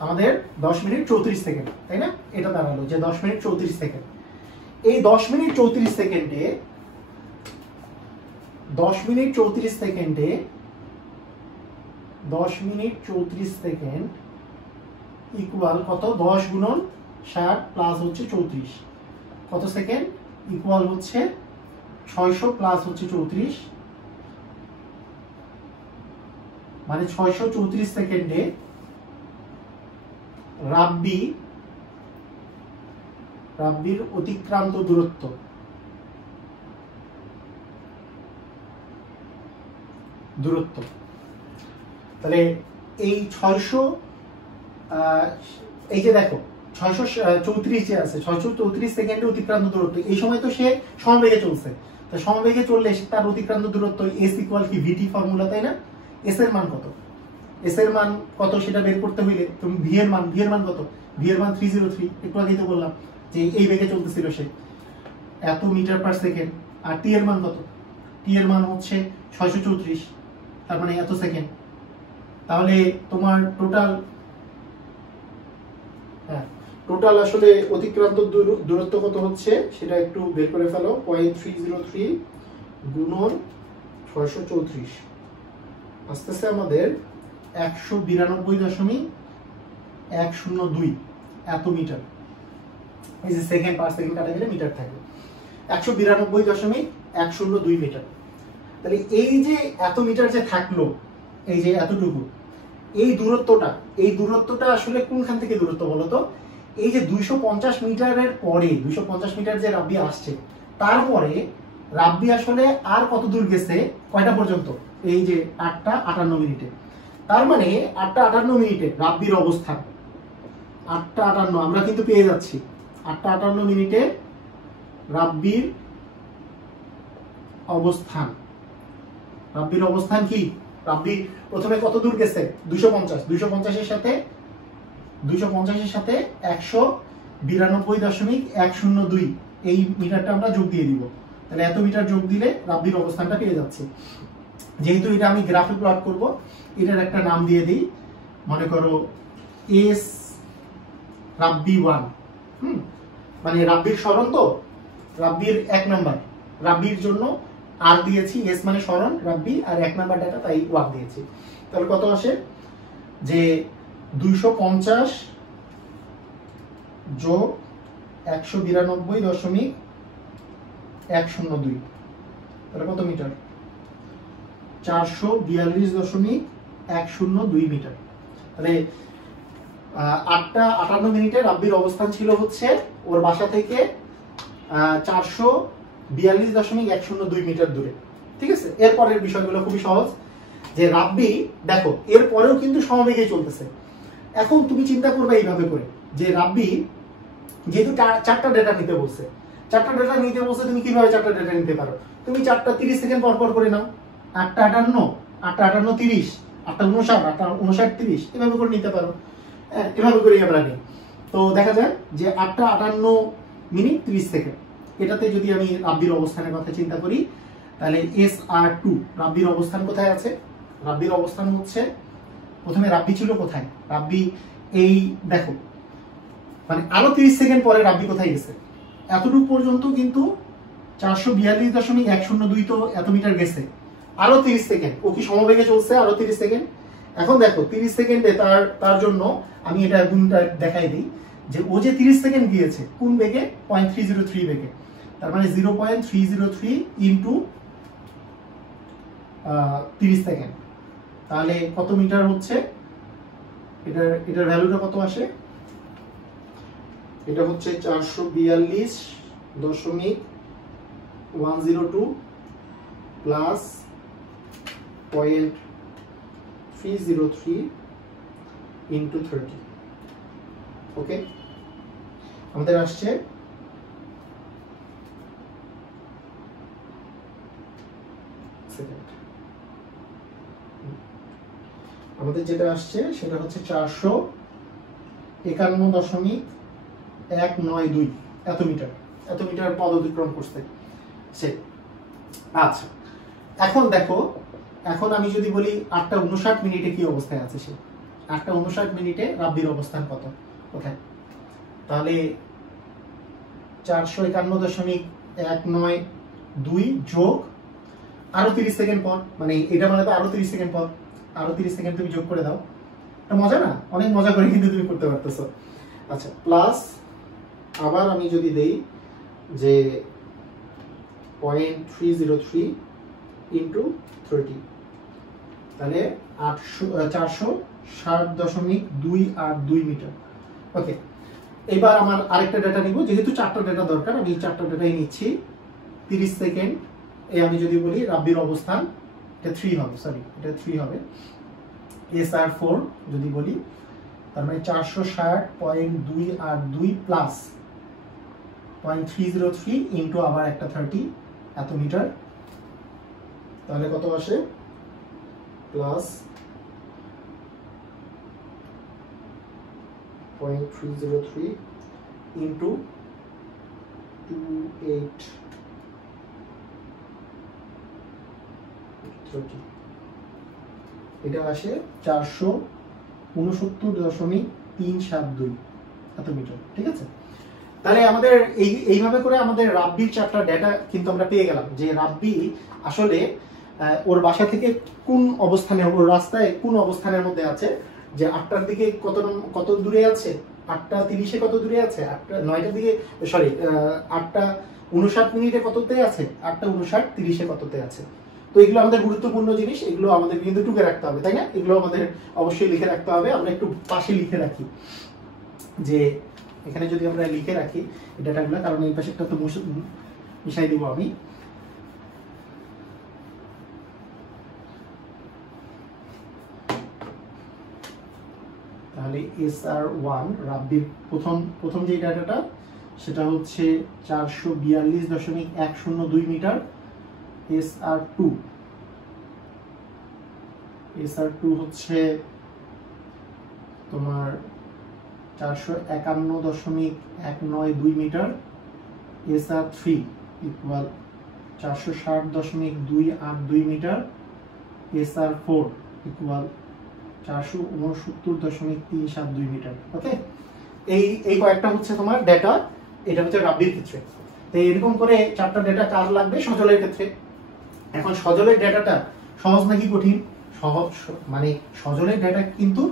আমাদের 10 মিনিট 34 সেকেন্ড, তাই না? এটা দাঁড়ালো যে 10 মিনিট 34 সেকেন্ড। এই 10 মিনিট 34 সেকেন্ডে 10 মিনিট 34 সেকেন্ডে 10 মিনিট 34 সেকেন্ড ইকুয়াল কত? 10 গুণন 60 প্লাস হচ্ছে 34, কত সেকেন্ড? ইকুয়াল হচ্ছে 600 প্লাস হচ্ছে 34, মানে 634 সেকেন্ডে রাব্বির অতিক্রান্ত দূরত্ব তাহলে এই 600 এই যে দেখো 634 যে আছে 634 সেকেন্ডে অতিক্রান্ত দূরত্ব, এই সময় তো সে সমবেগে চলছে। তো সমবেগে চললে তার অতিক্রান্ত দূরত্ব s ইকুয়াল কি vt ফর্মুলা, তাই না? s এর মান কত? s এর মান কত সেটা বের করতে হইলে তুমি v এর মান কত? v এর মান 303, একটু আগেই তো বললাম যে এই বেগে চলতেছিল সে এত মিটার পার সেকেন্ড। আর t এর মান কত? t এর মান হচ্ছে 634, তার মানে এত সেকেন্ড। তাহলে তোমার টোটাল আসলে অতিক্রান্ত দূরত্ব কত হচ্ছে সেটা একটু বের করে ফেলো। 0.303 গুণন 634 আসতেছে আমাদের 192.102 এত মিটার। এই যে সেকেন্ড পার সেকেন্ড কাটা গেলে মিটার থাকবে, 192.102 মিটার। তাহলে এই যে এত মিটার যে থাকলো, এই যে এতটুকু, এই দূরত্বটা আসলে কোনখান থেকে দূরত্ব বলতো? এই যে 250 মিটারের পরে 250 মিটার যে রাব্বি আসছে, তারপরে রাব্বি আসলে আর কত দূর গেছে, কয়টা পর্যন্ত? এই যে 8টা 58 মিনিটে। তার মানে 8টা 58 মিনিটে রাব্বির অবস্থান 8টা 58 আমরা কিন্তু পেয়ে যাচ্ছি। 8টা 58 মিনিটে রাব্বির অবস্থান কি? রাব্বি প্রথমে কত দূর গেছে? 250, 250 এর সাথে 192.102 এই মিটারটা আমরা যোগ দিয়ে দিব। তাহলে এত মিটার যোগ দিলে রাব্বির অবস্থানটা পেয়ে যাচ্ছে। যেহেতু এটা আমি গ্রাফে প্লট করব, এটার একটা নাম দিয়ে দিই, মনে করো এস রাব্বি 1, মানে রাব্বির সরণ, তো রাব্বির 1 নাম্বার, রাব্বির জন্য আর দিয়েছি, এস মানে সরণ, রাব্বি, আর 1 নাম্বার ডাটা, তাই 1 দিয়েছি। তাহলে কত আসে? যে 250 যোগ 192.102, তাহলে কত মিটার? 442.102 মিটার। তাহলে 8টা 58 মিনিটে রাব্বির অবস্থান ছিল হচ্ছে ওর বাসা থেকে 442.102 মিটার দূরে। ঠিক আছে, এরপরের বিষয়গুলো খুবই সহজ। যে রাব্বি দেখো এরপরেও কিন্তু সমবেগে চলতেছে। এখন তুমি চিন্তা করবে এইভাবে করে যে রাব্বি যেহেতু 4টা ডেটা নিতে বলছে, তুমি কিভাবে 4টা ডেটা নিতে পারো? তুমি 4টা 30 সেকেন্ড পর পর করে নাও। 8টা 58, 8টা 58 30, 8টা 59, 8টা 59 30, এভাবে করে নিতে পারো। এভাবে করেই আমরা নিই। তো দেখা যায় যে 8টা 58 মিনিট 30 সেকেন্ড, এটাতে যদি আমি রাব্বির অবস্থানের কথা চিন্তা করি, তাহলে SR2 রাব্বির অবস্থান কোথায় আছে? রাব্বির অবস্থান হচ্ছে, প্রথমে রাব্বি ছিল কোথায়? রাব্বি এই দেখো, মানে আরো 30 সেকেন্ড পরে রাব্বি কোথায় গেছে? এতটুকু পর্যন্ত কিন্তু 442.102 তো এত মিটার গেছে। আরো 30 সেকেন্ড ও কি সমবেগে চলছে, আরো 30 সেকেন্ড। এখন দেখো 30 সেকেন্ডে তার জন্য আমি এটা গুণটা দেখাই দিই, যে ও যে 30 সেকেন্ড গিয়েছে কোন বেগে, 0.303 বেগে, তার মানে 0.303 ইন্টু 30 সেকেন্ড, তাহলে কত মিটার হচ্ছে, এটার ভ্যালুটা কত আসে, এটা হচ্ছে 442.102 প্লাস 0.303 ইন্টু 30। ওকে, আমাদের আসছে আমাদের যেটা আসছে সেটা হচ্ছে 451.192 এত মিটার পদ অতিক্রম করতে সে। আচ্ছা, এখন দেখো, এখন আমি যদি বলি 8:59 মিনিটে কি অবস্থায় আছে সে, 8:59 মিনিটে রাব্বির অবস্থান কত, কোথায়, তাহলে 451.192 যোগ আরো 30 সেকেন্ড পর, মানে এটা মানে তো আরো 30 সেকেন্ড পর, আরো 30 সেকেন্ড তুমি যোগ করে দাও, এটা মজা না, অনেক মজা করে কিন্তু তুমি করতে পারতেছো। আচ্ছা, প্লাস আবার আমি যদি দেই যে 0.303 ইন্টু 30, তাহলে 460.282 মিটার। ওকে, এবার আমার আরেকটা ডেটা নিব, যেহেতু 4টা ডেটা দরকার আমি 4টা ডেটাই নিচ্ছি। 30 সেকেন্ড আমি যদি বলি রাব্বির অবস্থান, এটা 3 হবে, সরি এটা 3 হবে, SR4 যদি বলি, তার মানে 460.282 প্লাস 0.303 ইন্টু আবার একটা 30 এত মিটার, তাহলে কত আসে, প্লাস 0.303 ইন্টু 2830, এটা আসে 469.372 এত মিটার। ঠিক আছে, তাহলে আমাদের এইভাবে করে আমাদের রাব্বির 4টা ডেটা কিন্তু আমরা পেয়ে গেলাম, যে রাব্বি আসলে ওর বাসা থেকে কোন অবস্থানে, ওর রাস্তায় কোন অবস্থানের মধ্যে আছে, যে 8টার দিকে কত দূরে আছে, 8:30-এ কত দূরে আছে, 9টার দিকে, সরি 8:59 মিনিটে কততে আছে, 8:59-30-এ কততে আছে। তো এগুলো আমাদের গুরুত্বপূর্ণ জিনিস, এগুলো আমাদের কিন্তু টুকে রাখতে হবে, তাই না, এগুলো আমাদের অবশ্যই লিখে রাখতে হবে। আমরা একটু পাশে লিখে রাখি, যে এখানে যদি আমরা লিখে রাখি এই ডাটাগুলো, কারণ এই পাশে একটা তো মিশাই দিব আমি। তাহলে SR1 রাব্বির প্রথম যে ডাটাটা সেটা হচ্ছে 442.102 মিটার। SR2 হচ্ছে তোমার 451.192 metre. SR3 equal 460.282 metre. SR4 equal 469.372 metre. Okay, এই কয়েকটা হচ্ছে তোমার ডেটা, এটা হচ্ছে রাব্বির ক্ষেত্রে। তো এরকম করে 4টা ডেটা কাজ লাগবে সজলের ক্ষেত্রে। এখন সজলের ডেটাটা সহজ নাকি কঠিন? সহজ, মানে সজলের ডেটা কিন্তু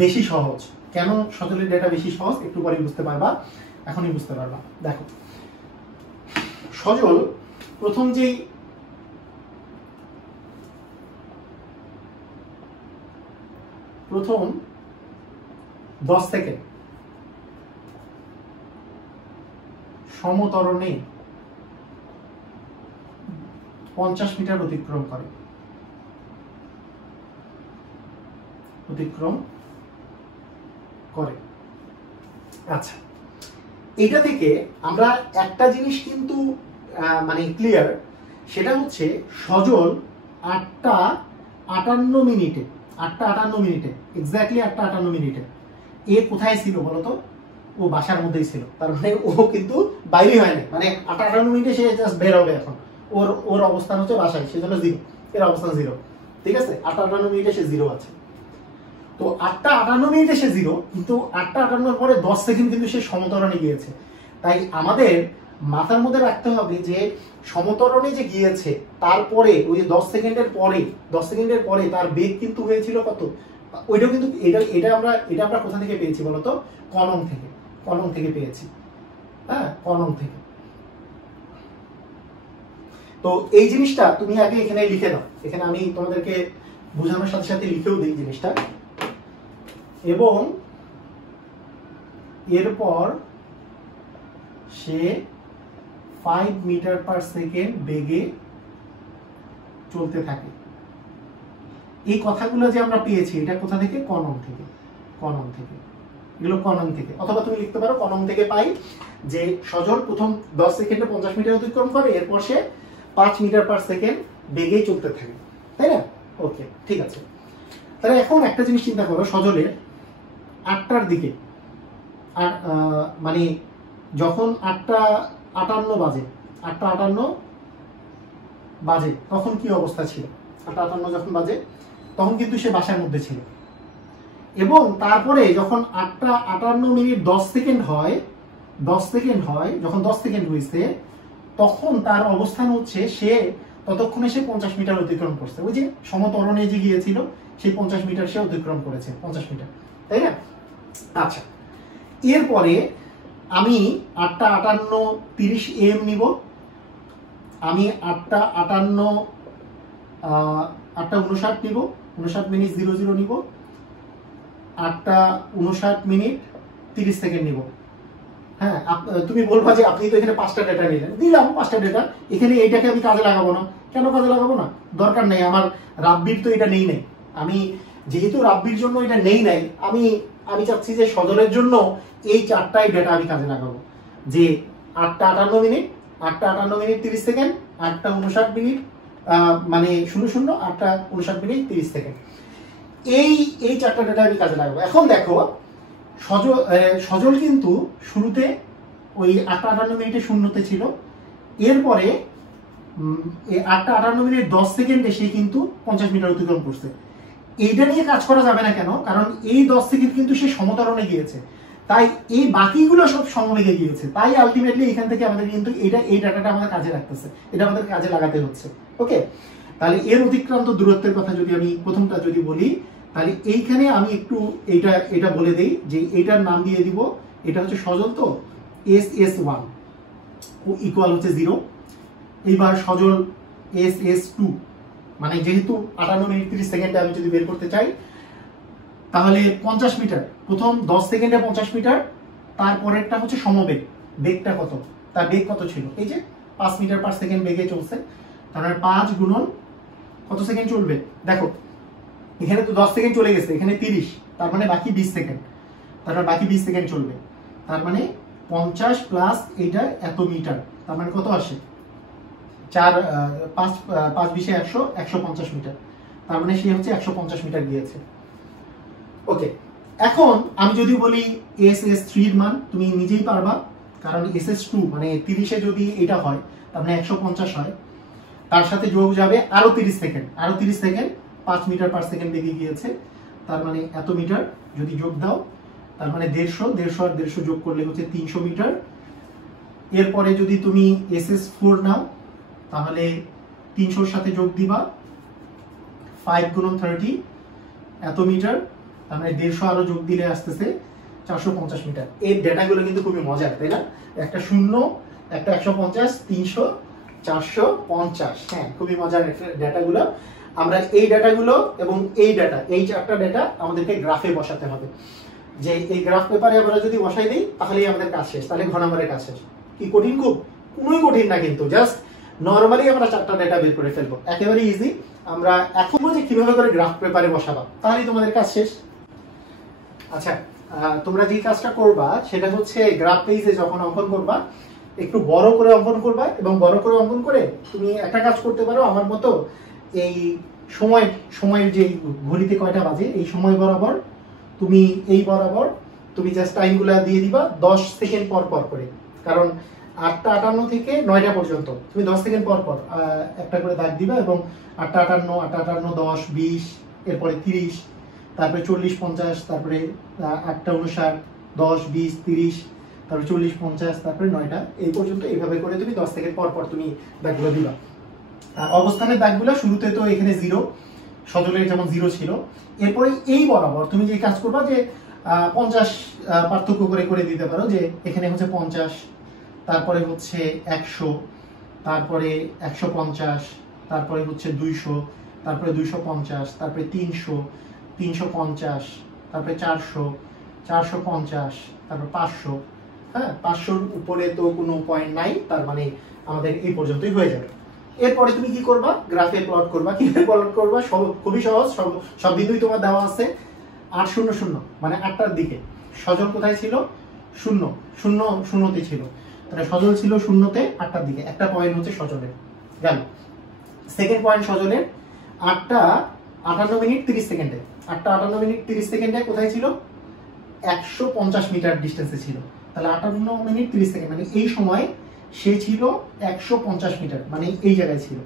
বেশি সহজ। কেন সজলের ডেটা বেশি সহজ একটু পরে বুঝতে পারবা, এখনই বুঝতে পারবা। দেখো, সজল প্রথম 10 সেকেন্ড সমতরণে 50 মিটার অতিক্রম করে। আচ্ছা, এটা থেকে আমরা একটা জিনিস কিন্তু মানে ক্লিয়ার, সেটা হচ্ছে সজল 8:58 মিনিটে, এক্স্যাক্টলি 8:58 মিনিটে এ কোথায় ছিল বলতো? ও বাসার মধ্যেই ছিল। তার মানে ও কিন্তু বাইরে হয় না, মানে 8:58 মিনিটে সে জাস্ট বের হবে। এখন ওর অবস্থান হচ্ছে বাসায়, সেজন্য 0, এর অবস্থান 0। ঠিক আছে, 8:58 মিনিটে সে 0 আছে। তো 8:58 মিনিটে সে 0, কিন্তু 8:58 পরে 10 সেকেন্ড কিন্তু সে সমতরণে গিয়েছে। তাই আমাদের মাথার মধ্যে রাখতে হবে যে সমতরণে যে গিয়েছে, তারপরে ওই যে 10 সেকেন্ডের পরে তার বেগ কিন্তু হয়েছিল কত? ওইটাও কিন্তু এটা আমরা কোথা থেকে পেয়েছি বলতো? কনং থেকে পেয়েছি। হ্যাঁ, কনং থেকে। তো এই জিনিসটা তুমি আগে এখানে লিখে দাও। এখানে আমি তোমাদেরকে বোঝানোর সাথে সাথে লিখেও দিই জিনিসটা। এবং এরপর সে 5 মিটার পার সেকেন্ড বেগে চলতে থাকে। এই কথাগুলো যে আমরা পেয়েছি এটা কোথা থেকে? কনং থেকে। এগুলো কনং থেকে। অথবা তুমি লিখতে পারো কনং থেকে পাই যে সজল প্রথম 10 সেকেন্ডে 50 মিটার অতিক্রম করে, এরপর সে 5 মিটার পার সেকেন্ড বেগে চলতে থাকে, তাই না? ওকে, ঠিক আছে। তাহলে এখন একটা জিনিস চিন্তা করো, সজলের 8টার দিকে, আর মানে যখন 8:58 বাজে, 8:58 বাজে তখন কি অবস্থা ছিল? 8:58 যখন বাজে তখন কিন্তু সে বাসার মধ্যে ছিল। এবং তারপরে যখন 8:58 10 সেকেন্ড হয়, যখন 10 সেকেন্ড হয়েছে তখন তার অবস্থান হচ্ছে সে ততক্ষণে সে 50 মিটার অতিক্রম করছে। ওই যে সমতরণে যে গিয়েছিল সেই 50 মিটার সে অতিক্রম করেছে, 50 মিটার, তাই না? আচ্ছা, এরপরে আমি 8:58 30 AM নিব, আমি 8:59 নিব, 59 মিনিট 00 নিব, 8:59 মিনিট 30 সেকেন্ড নিব। হ্যাঁ, তুমি বলবা যে আপনি তো এখানে 5টা ডেটা নিলেন। দিলাম 5টা ডেটা, এখানে এইটাকে আমি কাজে লাগাবো না। কেন কাজে লাগাবো না? দরকার নেই, আমার রাব্বির তো এটা নেই নাই। আমি যেহেতু রাব্বির জন্য এটা নেই নাই, আমি চাচ্ছি যে সজলের জন্য এই 4টাই ডেটা আমি কাজে লাগাবো। যে 8:58 মিনিট, 8:58 মিনিট 30 সেকেন্ড, 8:59 মিনিট মানে 00, 8:59 মিনিট 30 সেকেন্ড। এই 4টা ডেটা আমি কাজে লাগাবো। এখন দেখো, সজল কিন্তু শুরুতে ওই 8:58 মিনিটে শূন্যতে ছিল, এরপরে 8:58 মিনিট 10 সেকেন্ডে সে কিন্তু 50 মিটার অতিক্রম করছে। এইটা নিয়ে কাজ করা যাবে না। কেন? কারণ এই 10 সেকেন্ড কিন্তু সে সমতরণে গিয়েছে, তাই এই বাকিগুলো সব সমবেগে গিয়েছে। তাই আলটিমেটলি এখান থেকে আমাদের কিন্তু এই ডাটাটা আমাদের কাজে রাখতেছে, এটা আমাদের কাজে লাগাতে হচ্ছে। ওকে, তাহলে এর অতিক্রান্ত দূরত্বের কথা যদি আমি প্রথমটা যদি বলি, তাহলে এইখানে আমি একটু এটা বলে দেই যে এইটার নাম দিয়ে দিব, এটা হচ্ছে সজল, তো SS1 ইকুয়াল হচ্ছে 0। এইবার সজল SS2, মানে যেহেতু 58 মিনিট 30 সেকেন্ডে আমি যদি বের করতে চাই, তাহলে 50 মিটার, প্রথম 10 সেকেন্ডে 50 মিটার, তারপরেরটা হচ্ছে সমবেগ। বেগটা কত? তার বেগ কত ছিল? এই যে 5 মিটার পার সেকেন্ড বেগে চলছে, তাহলে 5 গুণন কত সেকেন্ড চলবে? দেখো এখানে তো 10 সেকেন্ড চলে গেছে, এখানে 30, তার মানে বাকি 20 সেকেন্ড, তারপর বাকি 20 সেকেন্ড চলবে। তার মানে 50 প্লাস এইটা এত মিটার, তার মানে কত আসে? 5 20 100, 150 মিটার। তার মানে সে হচ্ছে 150 মিটার গিয়েছে। ওকে, এখন আমি যদি বলি SS3 এর মান, তুমি নিজেই পারবা, কারণ SS2 মানে 30-এ যদি এটা হয় তার মানে 150 হয়, তার সাথে যোগ যাবে আরো 30 সেকেন্ড, 5 মিটার পার সেকেন্ড বেগে গিয়েছে, তার মানে এত মিটার যদি যোগ দাও তার মানে 150 আর 150 যোগ করলে হচ্ছে 300 মিটার। এরপরে যদি তুমি SS4 নাও তাহলে 300-র সাথে যোগ দিবা 5 গুণন 30 এত মিটার, তার মানে 150 আরো যোগ দিলে আসতেছে 450 মিটার। এই ডেটাগুলো কিন্তু খুবই মজার, তাই না? একটা 0, একটা 150, 300, 450। হ্যাঁ, খুবই মজার ডেটাগুলো। আমরা এই ডেটাগুলো এবং এই 4টা ডেটা আমাদেরকে গ্রাফে বসাতে হবে। যে এই গ্রাফ পেপারে আমরা যদি বসাই দিই তাহলেই আমাদের কাজ শেষ, তাহলে ঘ নম্বরের কাজ শেষ। কি কঠিন? খুব কোনোই কঠিন না, কিন্তু জাস্ট নরমালি আমরা 4টা ডেটা বের করে ফেলবো, একেবারে ইজি। আমরা এখন যে কিভাবে করে গ্রাফ পেপারে বসাবা, তাহলেই তোমাদের কাজ শেষ। আচ্ছা, তোমরা যে কাজটা করবা সেটা হচ্ছে গ্রাফ পেজে যখন অঙ্কন করবা একটু বড় করে অঙ্কন করবা, এবং বড় করে অঙ্কন করে তুমি একটা কাজ করতে পারো আমার মতো, এই সময়ের যে ঘড়িতে কয়টা বাজে এই সময় বরাবর তুমি তুমি জাস্ট টাইমগুলা দিয়ে দিবা 10 সেকেন্ড পর পর করে। কারণ 8:58 থেকে 9টা পর্যন্ত তুমি 10 সেকেন্ড পর পর একটা করে দাগ দিবা, এবং 8:58, 10, 20, এরপরে 30, তারপরে 40, 50, তারপরে 8:59, 10, 20, 30, তারপরে 40, 50, তারপরে 9টা, এই পর্যন্ত এইভাবে করে তুমি 10 সেকেন্ড পর পর তুমি দাগগুলো দিবা। অবস্থানের দাগগুলো শুরুতে তো এখানে 0, সজলের যেমন 0 ছিল। এরপরে এই বরাবর তুমি যে কাজ করবা যে 50 পার্থক্য করে করে দিতে পারো, যে এখানে হচ্ছে 50, তারপরে হচ্ছে 100, তারপরে 150, তারপরে হচ্ছে 200, তারপরে 250, তারপরে 300, 350, তারপরে 400, 450, তারপর 500। হ্যাঁ, 500-র উপরে তো কোনো পয়েন্ট নাই, তার মানে আমাদের এই পর্যন্তই হয়ে যাবে। এরপরে তুমি কি করবা, গ্রাফে প্লট করবা। কিভাবে প্লট করবা, খুবই সহজ, সব বিন্দুই তোমার দেওয়া আছে। 8 0 0 মানে 8টার দিকে সজল কোথায় ছিল, 0 0 0তে ছিল, তাহলে সজল ছিল 0তে 8টার দিকে, একটা পয়েন্ট হচ্ছে সজলের গেল। সেকেন্ড পয়েন্ট সজলের 8টা 58 মিনিট 30 সেকেন্ডে, 8টা 58 মিনিট 30 সেকেন্ডে কোথায় ছিল, 150 মিটার ডিস্টেন্সে ছিল। তাহলে 58 মিনিট 30 সেকেন্ড মানে এই সময় সে ছিল 150 মিটার, মানে এই জায়গায় ছিল।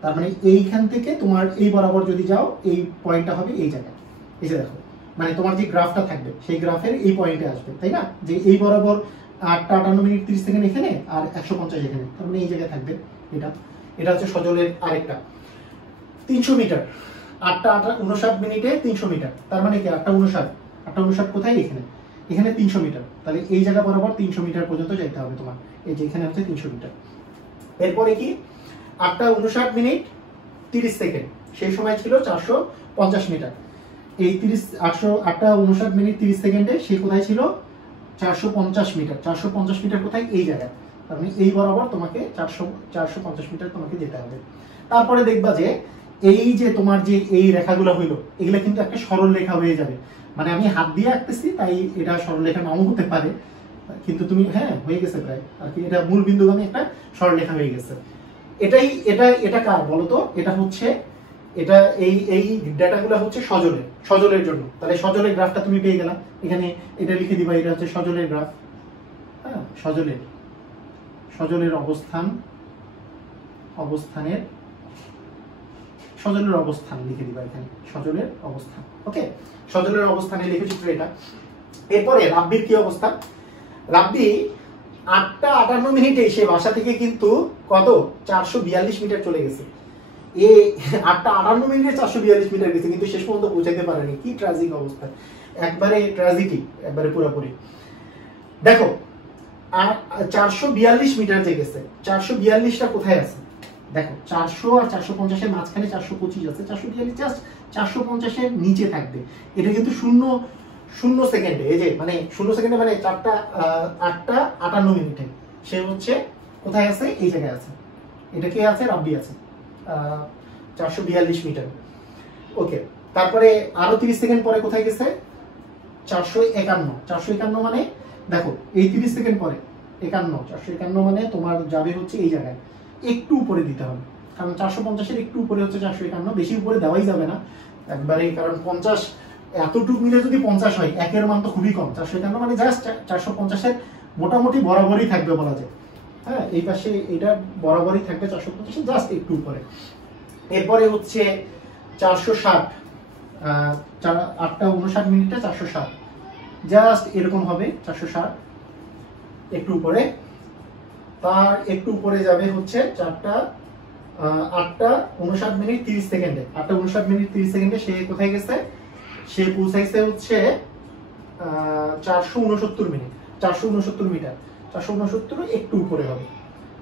তার মানে এইখান থেকে তোমার এই বরাবর যদি যাও, এই পয়েন্টটা হবে এই জায়গায়। এই যে দেখো, মানে তোমার যে গ্রাফটা থাকবে সেই গ্রাফের এই পয়েন্টে আসবে, তাই না? যে এই বরাবর 8টা 58 মিনিট 30 সেকেন্ড এখানে আর 150 এখানে, তার মানে এই জায়গায় থাকবে এটা। এটা হচ্ছে সজলের আরেকটা 300 মিটার, 8টা 59 মিনিটে 300 মিটার, তার মানে কি 8টা 59, 8টা 59 কোথায়, এখানে, এখানে 300 মিটার। তাহলে এই জায়গা বরাবর 300 মিটার পর্যন্ত যাইতে হবে তোমার, এই যে এখানে হচ্ছে 300 মিটার। এরপরে কি 8টা 59 মিনিট 30 সেকেন্ড, সেই সময় ছিল 450 মিটার। এই 8টা 59 মিনিট 30 সেকেন্ডে সে কোথায় ছিল, 450 মিটার। 450 মিটার কোথায়, এই জায়গায়। তার মানে এই বরাবর তোমাকে 450 মিটার তোমাকে যেতে হবে। তারপরে দেখবা যে এই যে তোমার যে এই রেখাগুলো হইলো, এগুলা কিন্তু একটা সরল রেখা হয়ে যাবে। মানে আমি হাত দিয়ে আঁকতেছি, তাই এটা সরল রেখা নাও হতে পারে, কিন্তু তুমি হ্যাঁ হয়ে গেছে প্রায় আর কি, এটা মূল বিন্দুগামী একটা সরল রেখা হয়ে গেছে। এটা কার বলো তো, এটা হচ্ছে, এটা এই ডেটাগুলো হচ্ছে সজলের জন্য। তাহলে সজলের গ্রাফটা তুমি পেয়ে গেলা, এখানে এটা লিখে দিবা, এটা হচ্ছে সজলের গ্রাফ। হ্যাঁ, সজলের অবস্থান লিখে দিবা এখানে, সজলের অবস্থান। ওকে, সজলের অবস্থানে লিখে চিত্র এটা। এরপরে রাব্বির কি অবস্থা, রাব্বি 8টা 58 মিনিটে সে বাসা থেকে কিন্তু কত 442 মিটার চলে গেছে। এই 8টা 58 মিনিটে 442 মিটার গেছে, কিন্তু শেষ পর্যন্ত পৌঁছাতে পারেনি। কি ট্র্যাজিক অবস্থা, একবারে ট্র্যাজেডি, একবারে পুরোপুরি। দেখো 442 মিটার যে গেছে, 442টা কোথায় আছে দেখো, 400 আর 450 এর মাঝখানে 425 আছে, 442 জাস্ট 450 এর নিচে থাকবে। এটা কিন্তু 0 সেকেন্ডে, এই যে মানে 0 সেকেন্ডে মানে 8টা 58 মিনিটে সে হচ্ছে কোথায় আছে, এই জায়গায় আছে। এটা কে আছে, রাব্বি আছে 442 মিটার। ওকে, তারপরে আরো 30 সেকেন্ড পরে কোথায় গেছে, 451 মানে দেখো এই 30 সেকেন্ড পরে 451 মানে তোমার যাবে হচ্ছে এই জায়গায়, একটু উপরে দিতে হবে, কারণ 450 এর একটু উপরে হচ্ছে 451, বেশি উপরে দেওয়াই যাবে না একবারে, কারণ 50 এতটুকু মিলে যদি 50 হয়, একের মান তো খুবই কম। 451 মানে জাস্ট 450 এর মোটামুটি বরাবরই থাকবে বলা যায়। হ্যাঁ, এই পাশে এটা বরাবরই থাকবে 450 জাস্ট একটু উপরে। এরপরে হচ্ছে 460, 8টা 59 মিনিটে 460 জাস্ট এরকম হবে, 460 একটু উপরে। তার একটু উপরে যাবে হচ্ছে 8টা 59 মিনিট 30 সেকেন্ডে, 8টা 59 মিনিট 30 সেকেন্ডে সে কোথায় গেছে, সে পৌঁছাইছে হচ্ছে 469 মিনিট, 469 মিটার। 469 একটু উপরে হবে,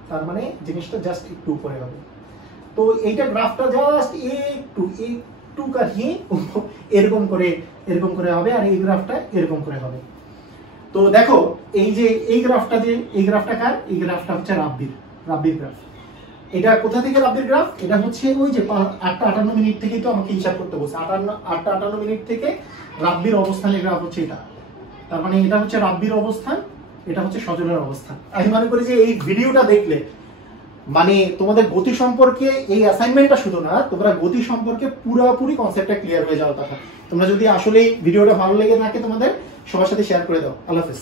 তার মানে জিনিসটা জাস্ট একটু উপরে হবে। তো এইটা গ্রাফটা জাস্ট একটু কাটিয়ে এরকম করে হবে, আর এই গ্রাফটা এরকম করে হবে। তো দেখো এই যে এই গ্রাফটা কার, এই গ্রাফটা হচ্ছে রাব্বির গ্রাফ। এটা কোথা থেকে রাব্বির গ্রাফ, এটা হচ্ছে ওই যে 8টা 58 মিনিট থেকেই তো আমাকে হিসাব করতে বলছে, 8টা 58 মিনিট থেকে রাব্বির অবস্থানের গ্রাফ হচ্ছে এটা। তার মানে এটা হচ্ছে রাব্বির অবস্থান, এটা হচ্ছে সজলের অবস্থান। আমি মনে করি যে এই ভিডিওটা দেখলে মানে তোমাদের গতি সম্পর্কে, এই অ্যাসাইনমেন্টটা শুধু না, তোমরা গতি সম্পর্কে পুরোপুরি কনসেপ্টটা ক্লিয়ার হয়ে যাওয়ার কথা। তোমরা যদি আসলে ভিডিওটা ভালো লেগে থাকে তোমাদের, সবার সাথে শেয়ার করে দাও। আল্লাহ হাফেজ।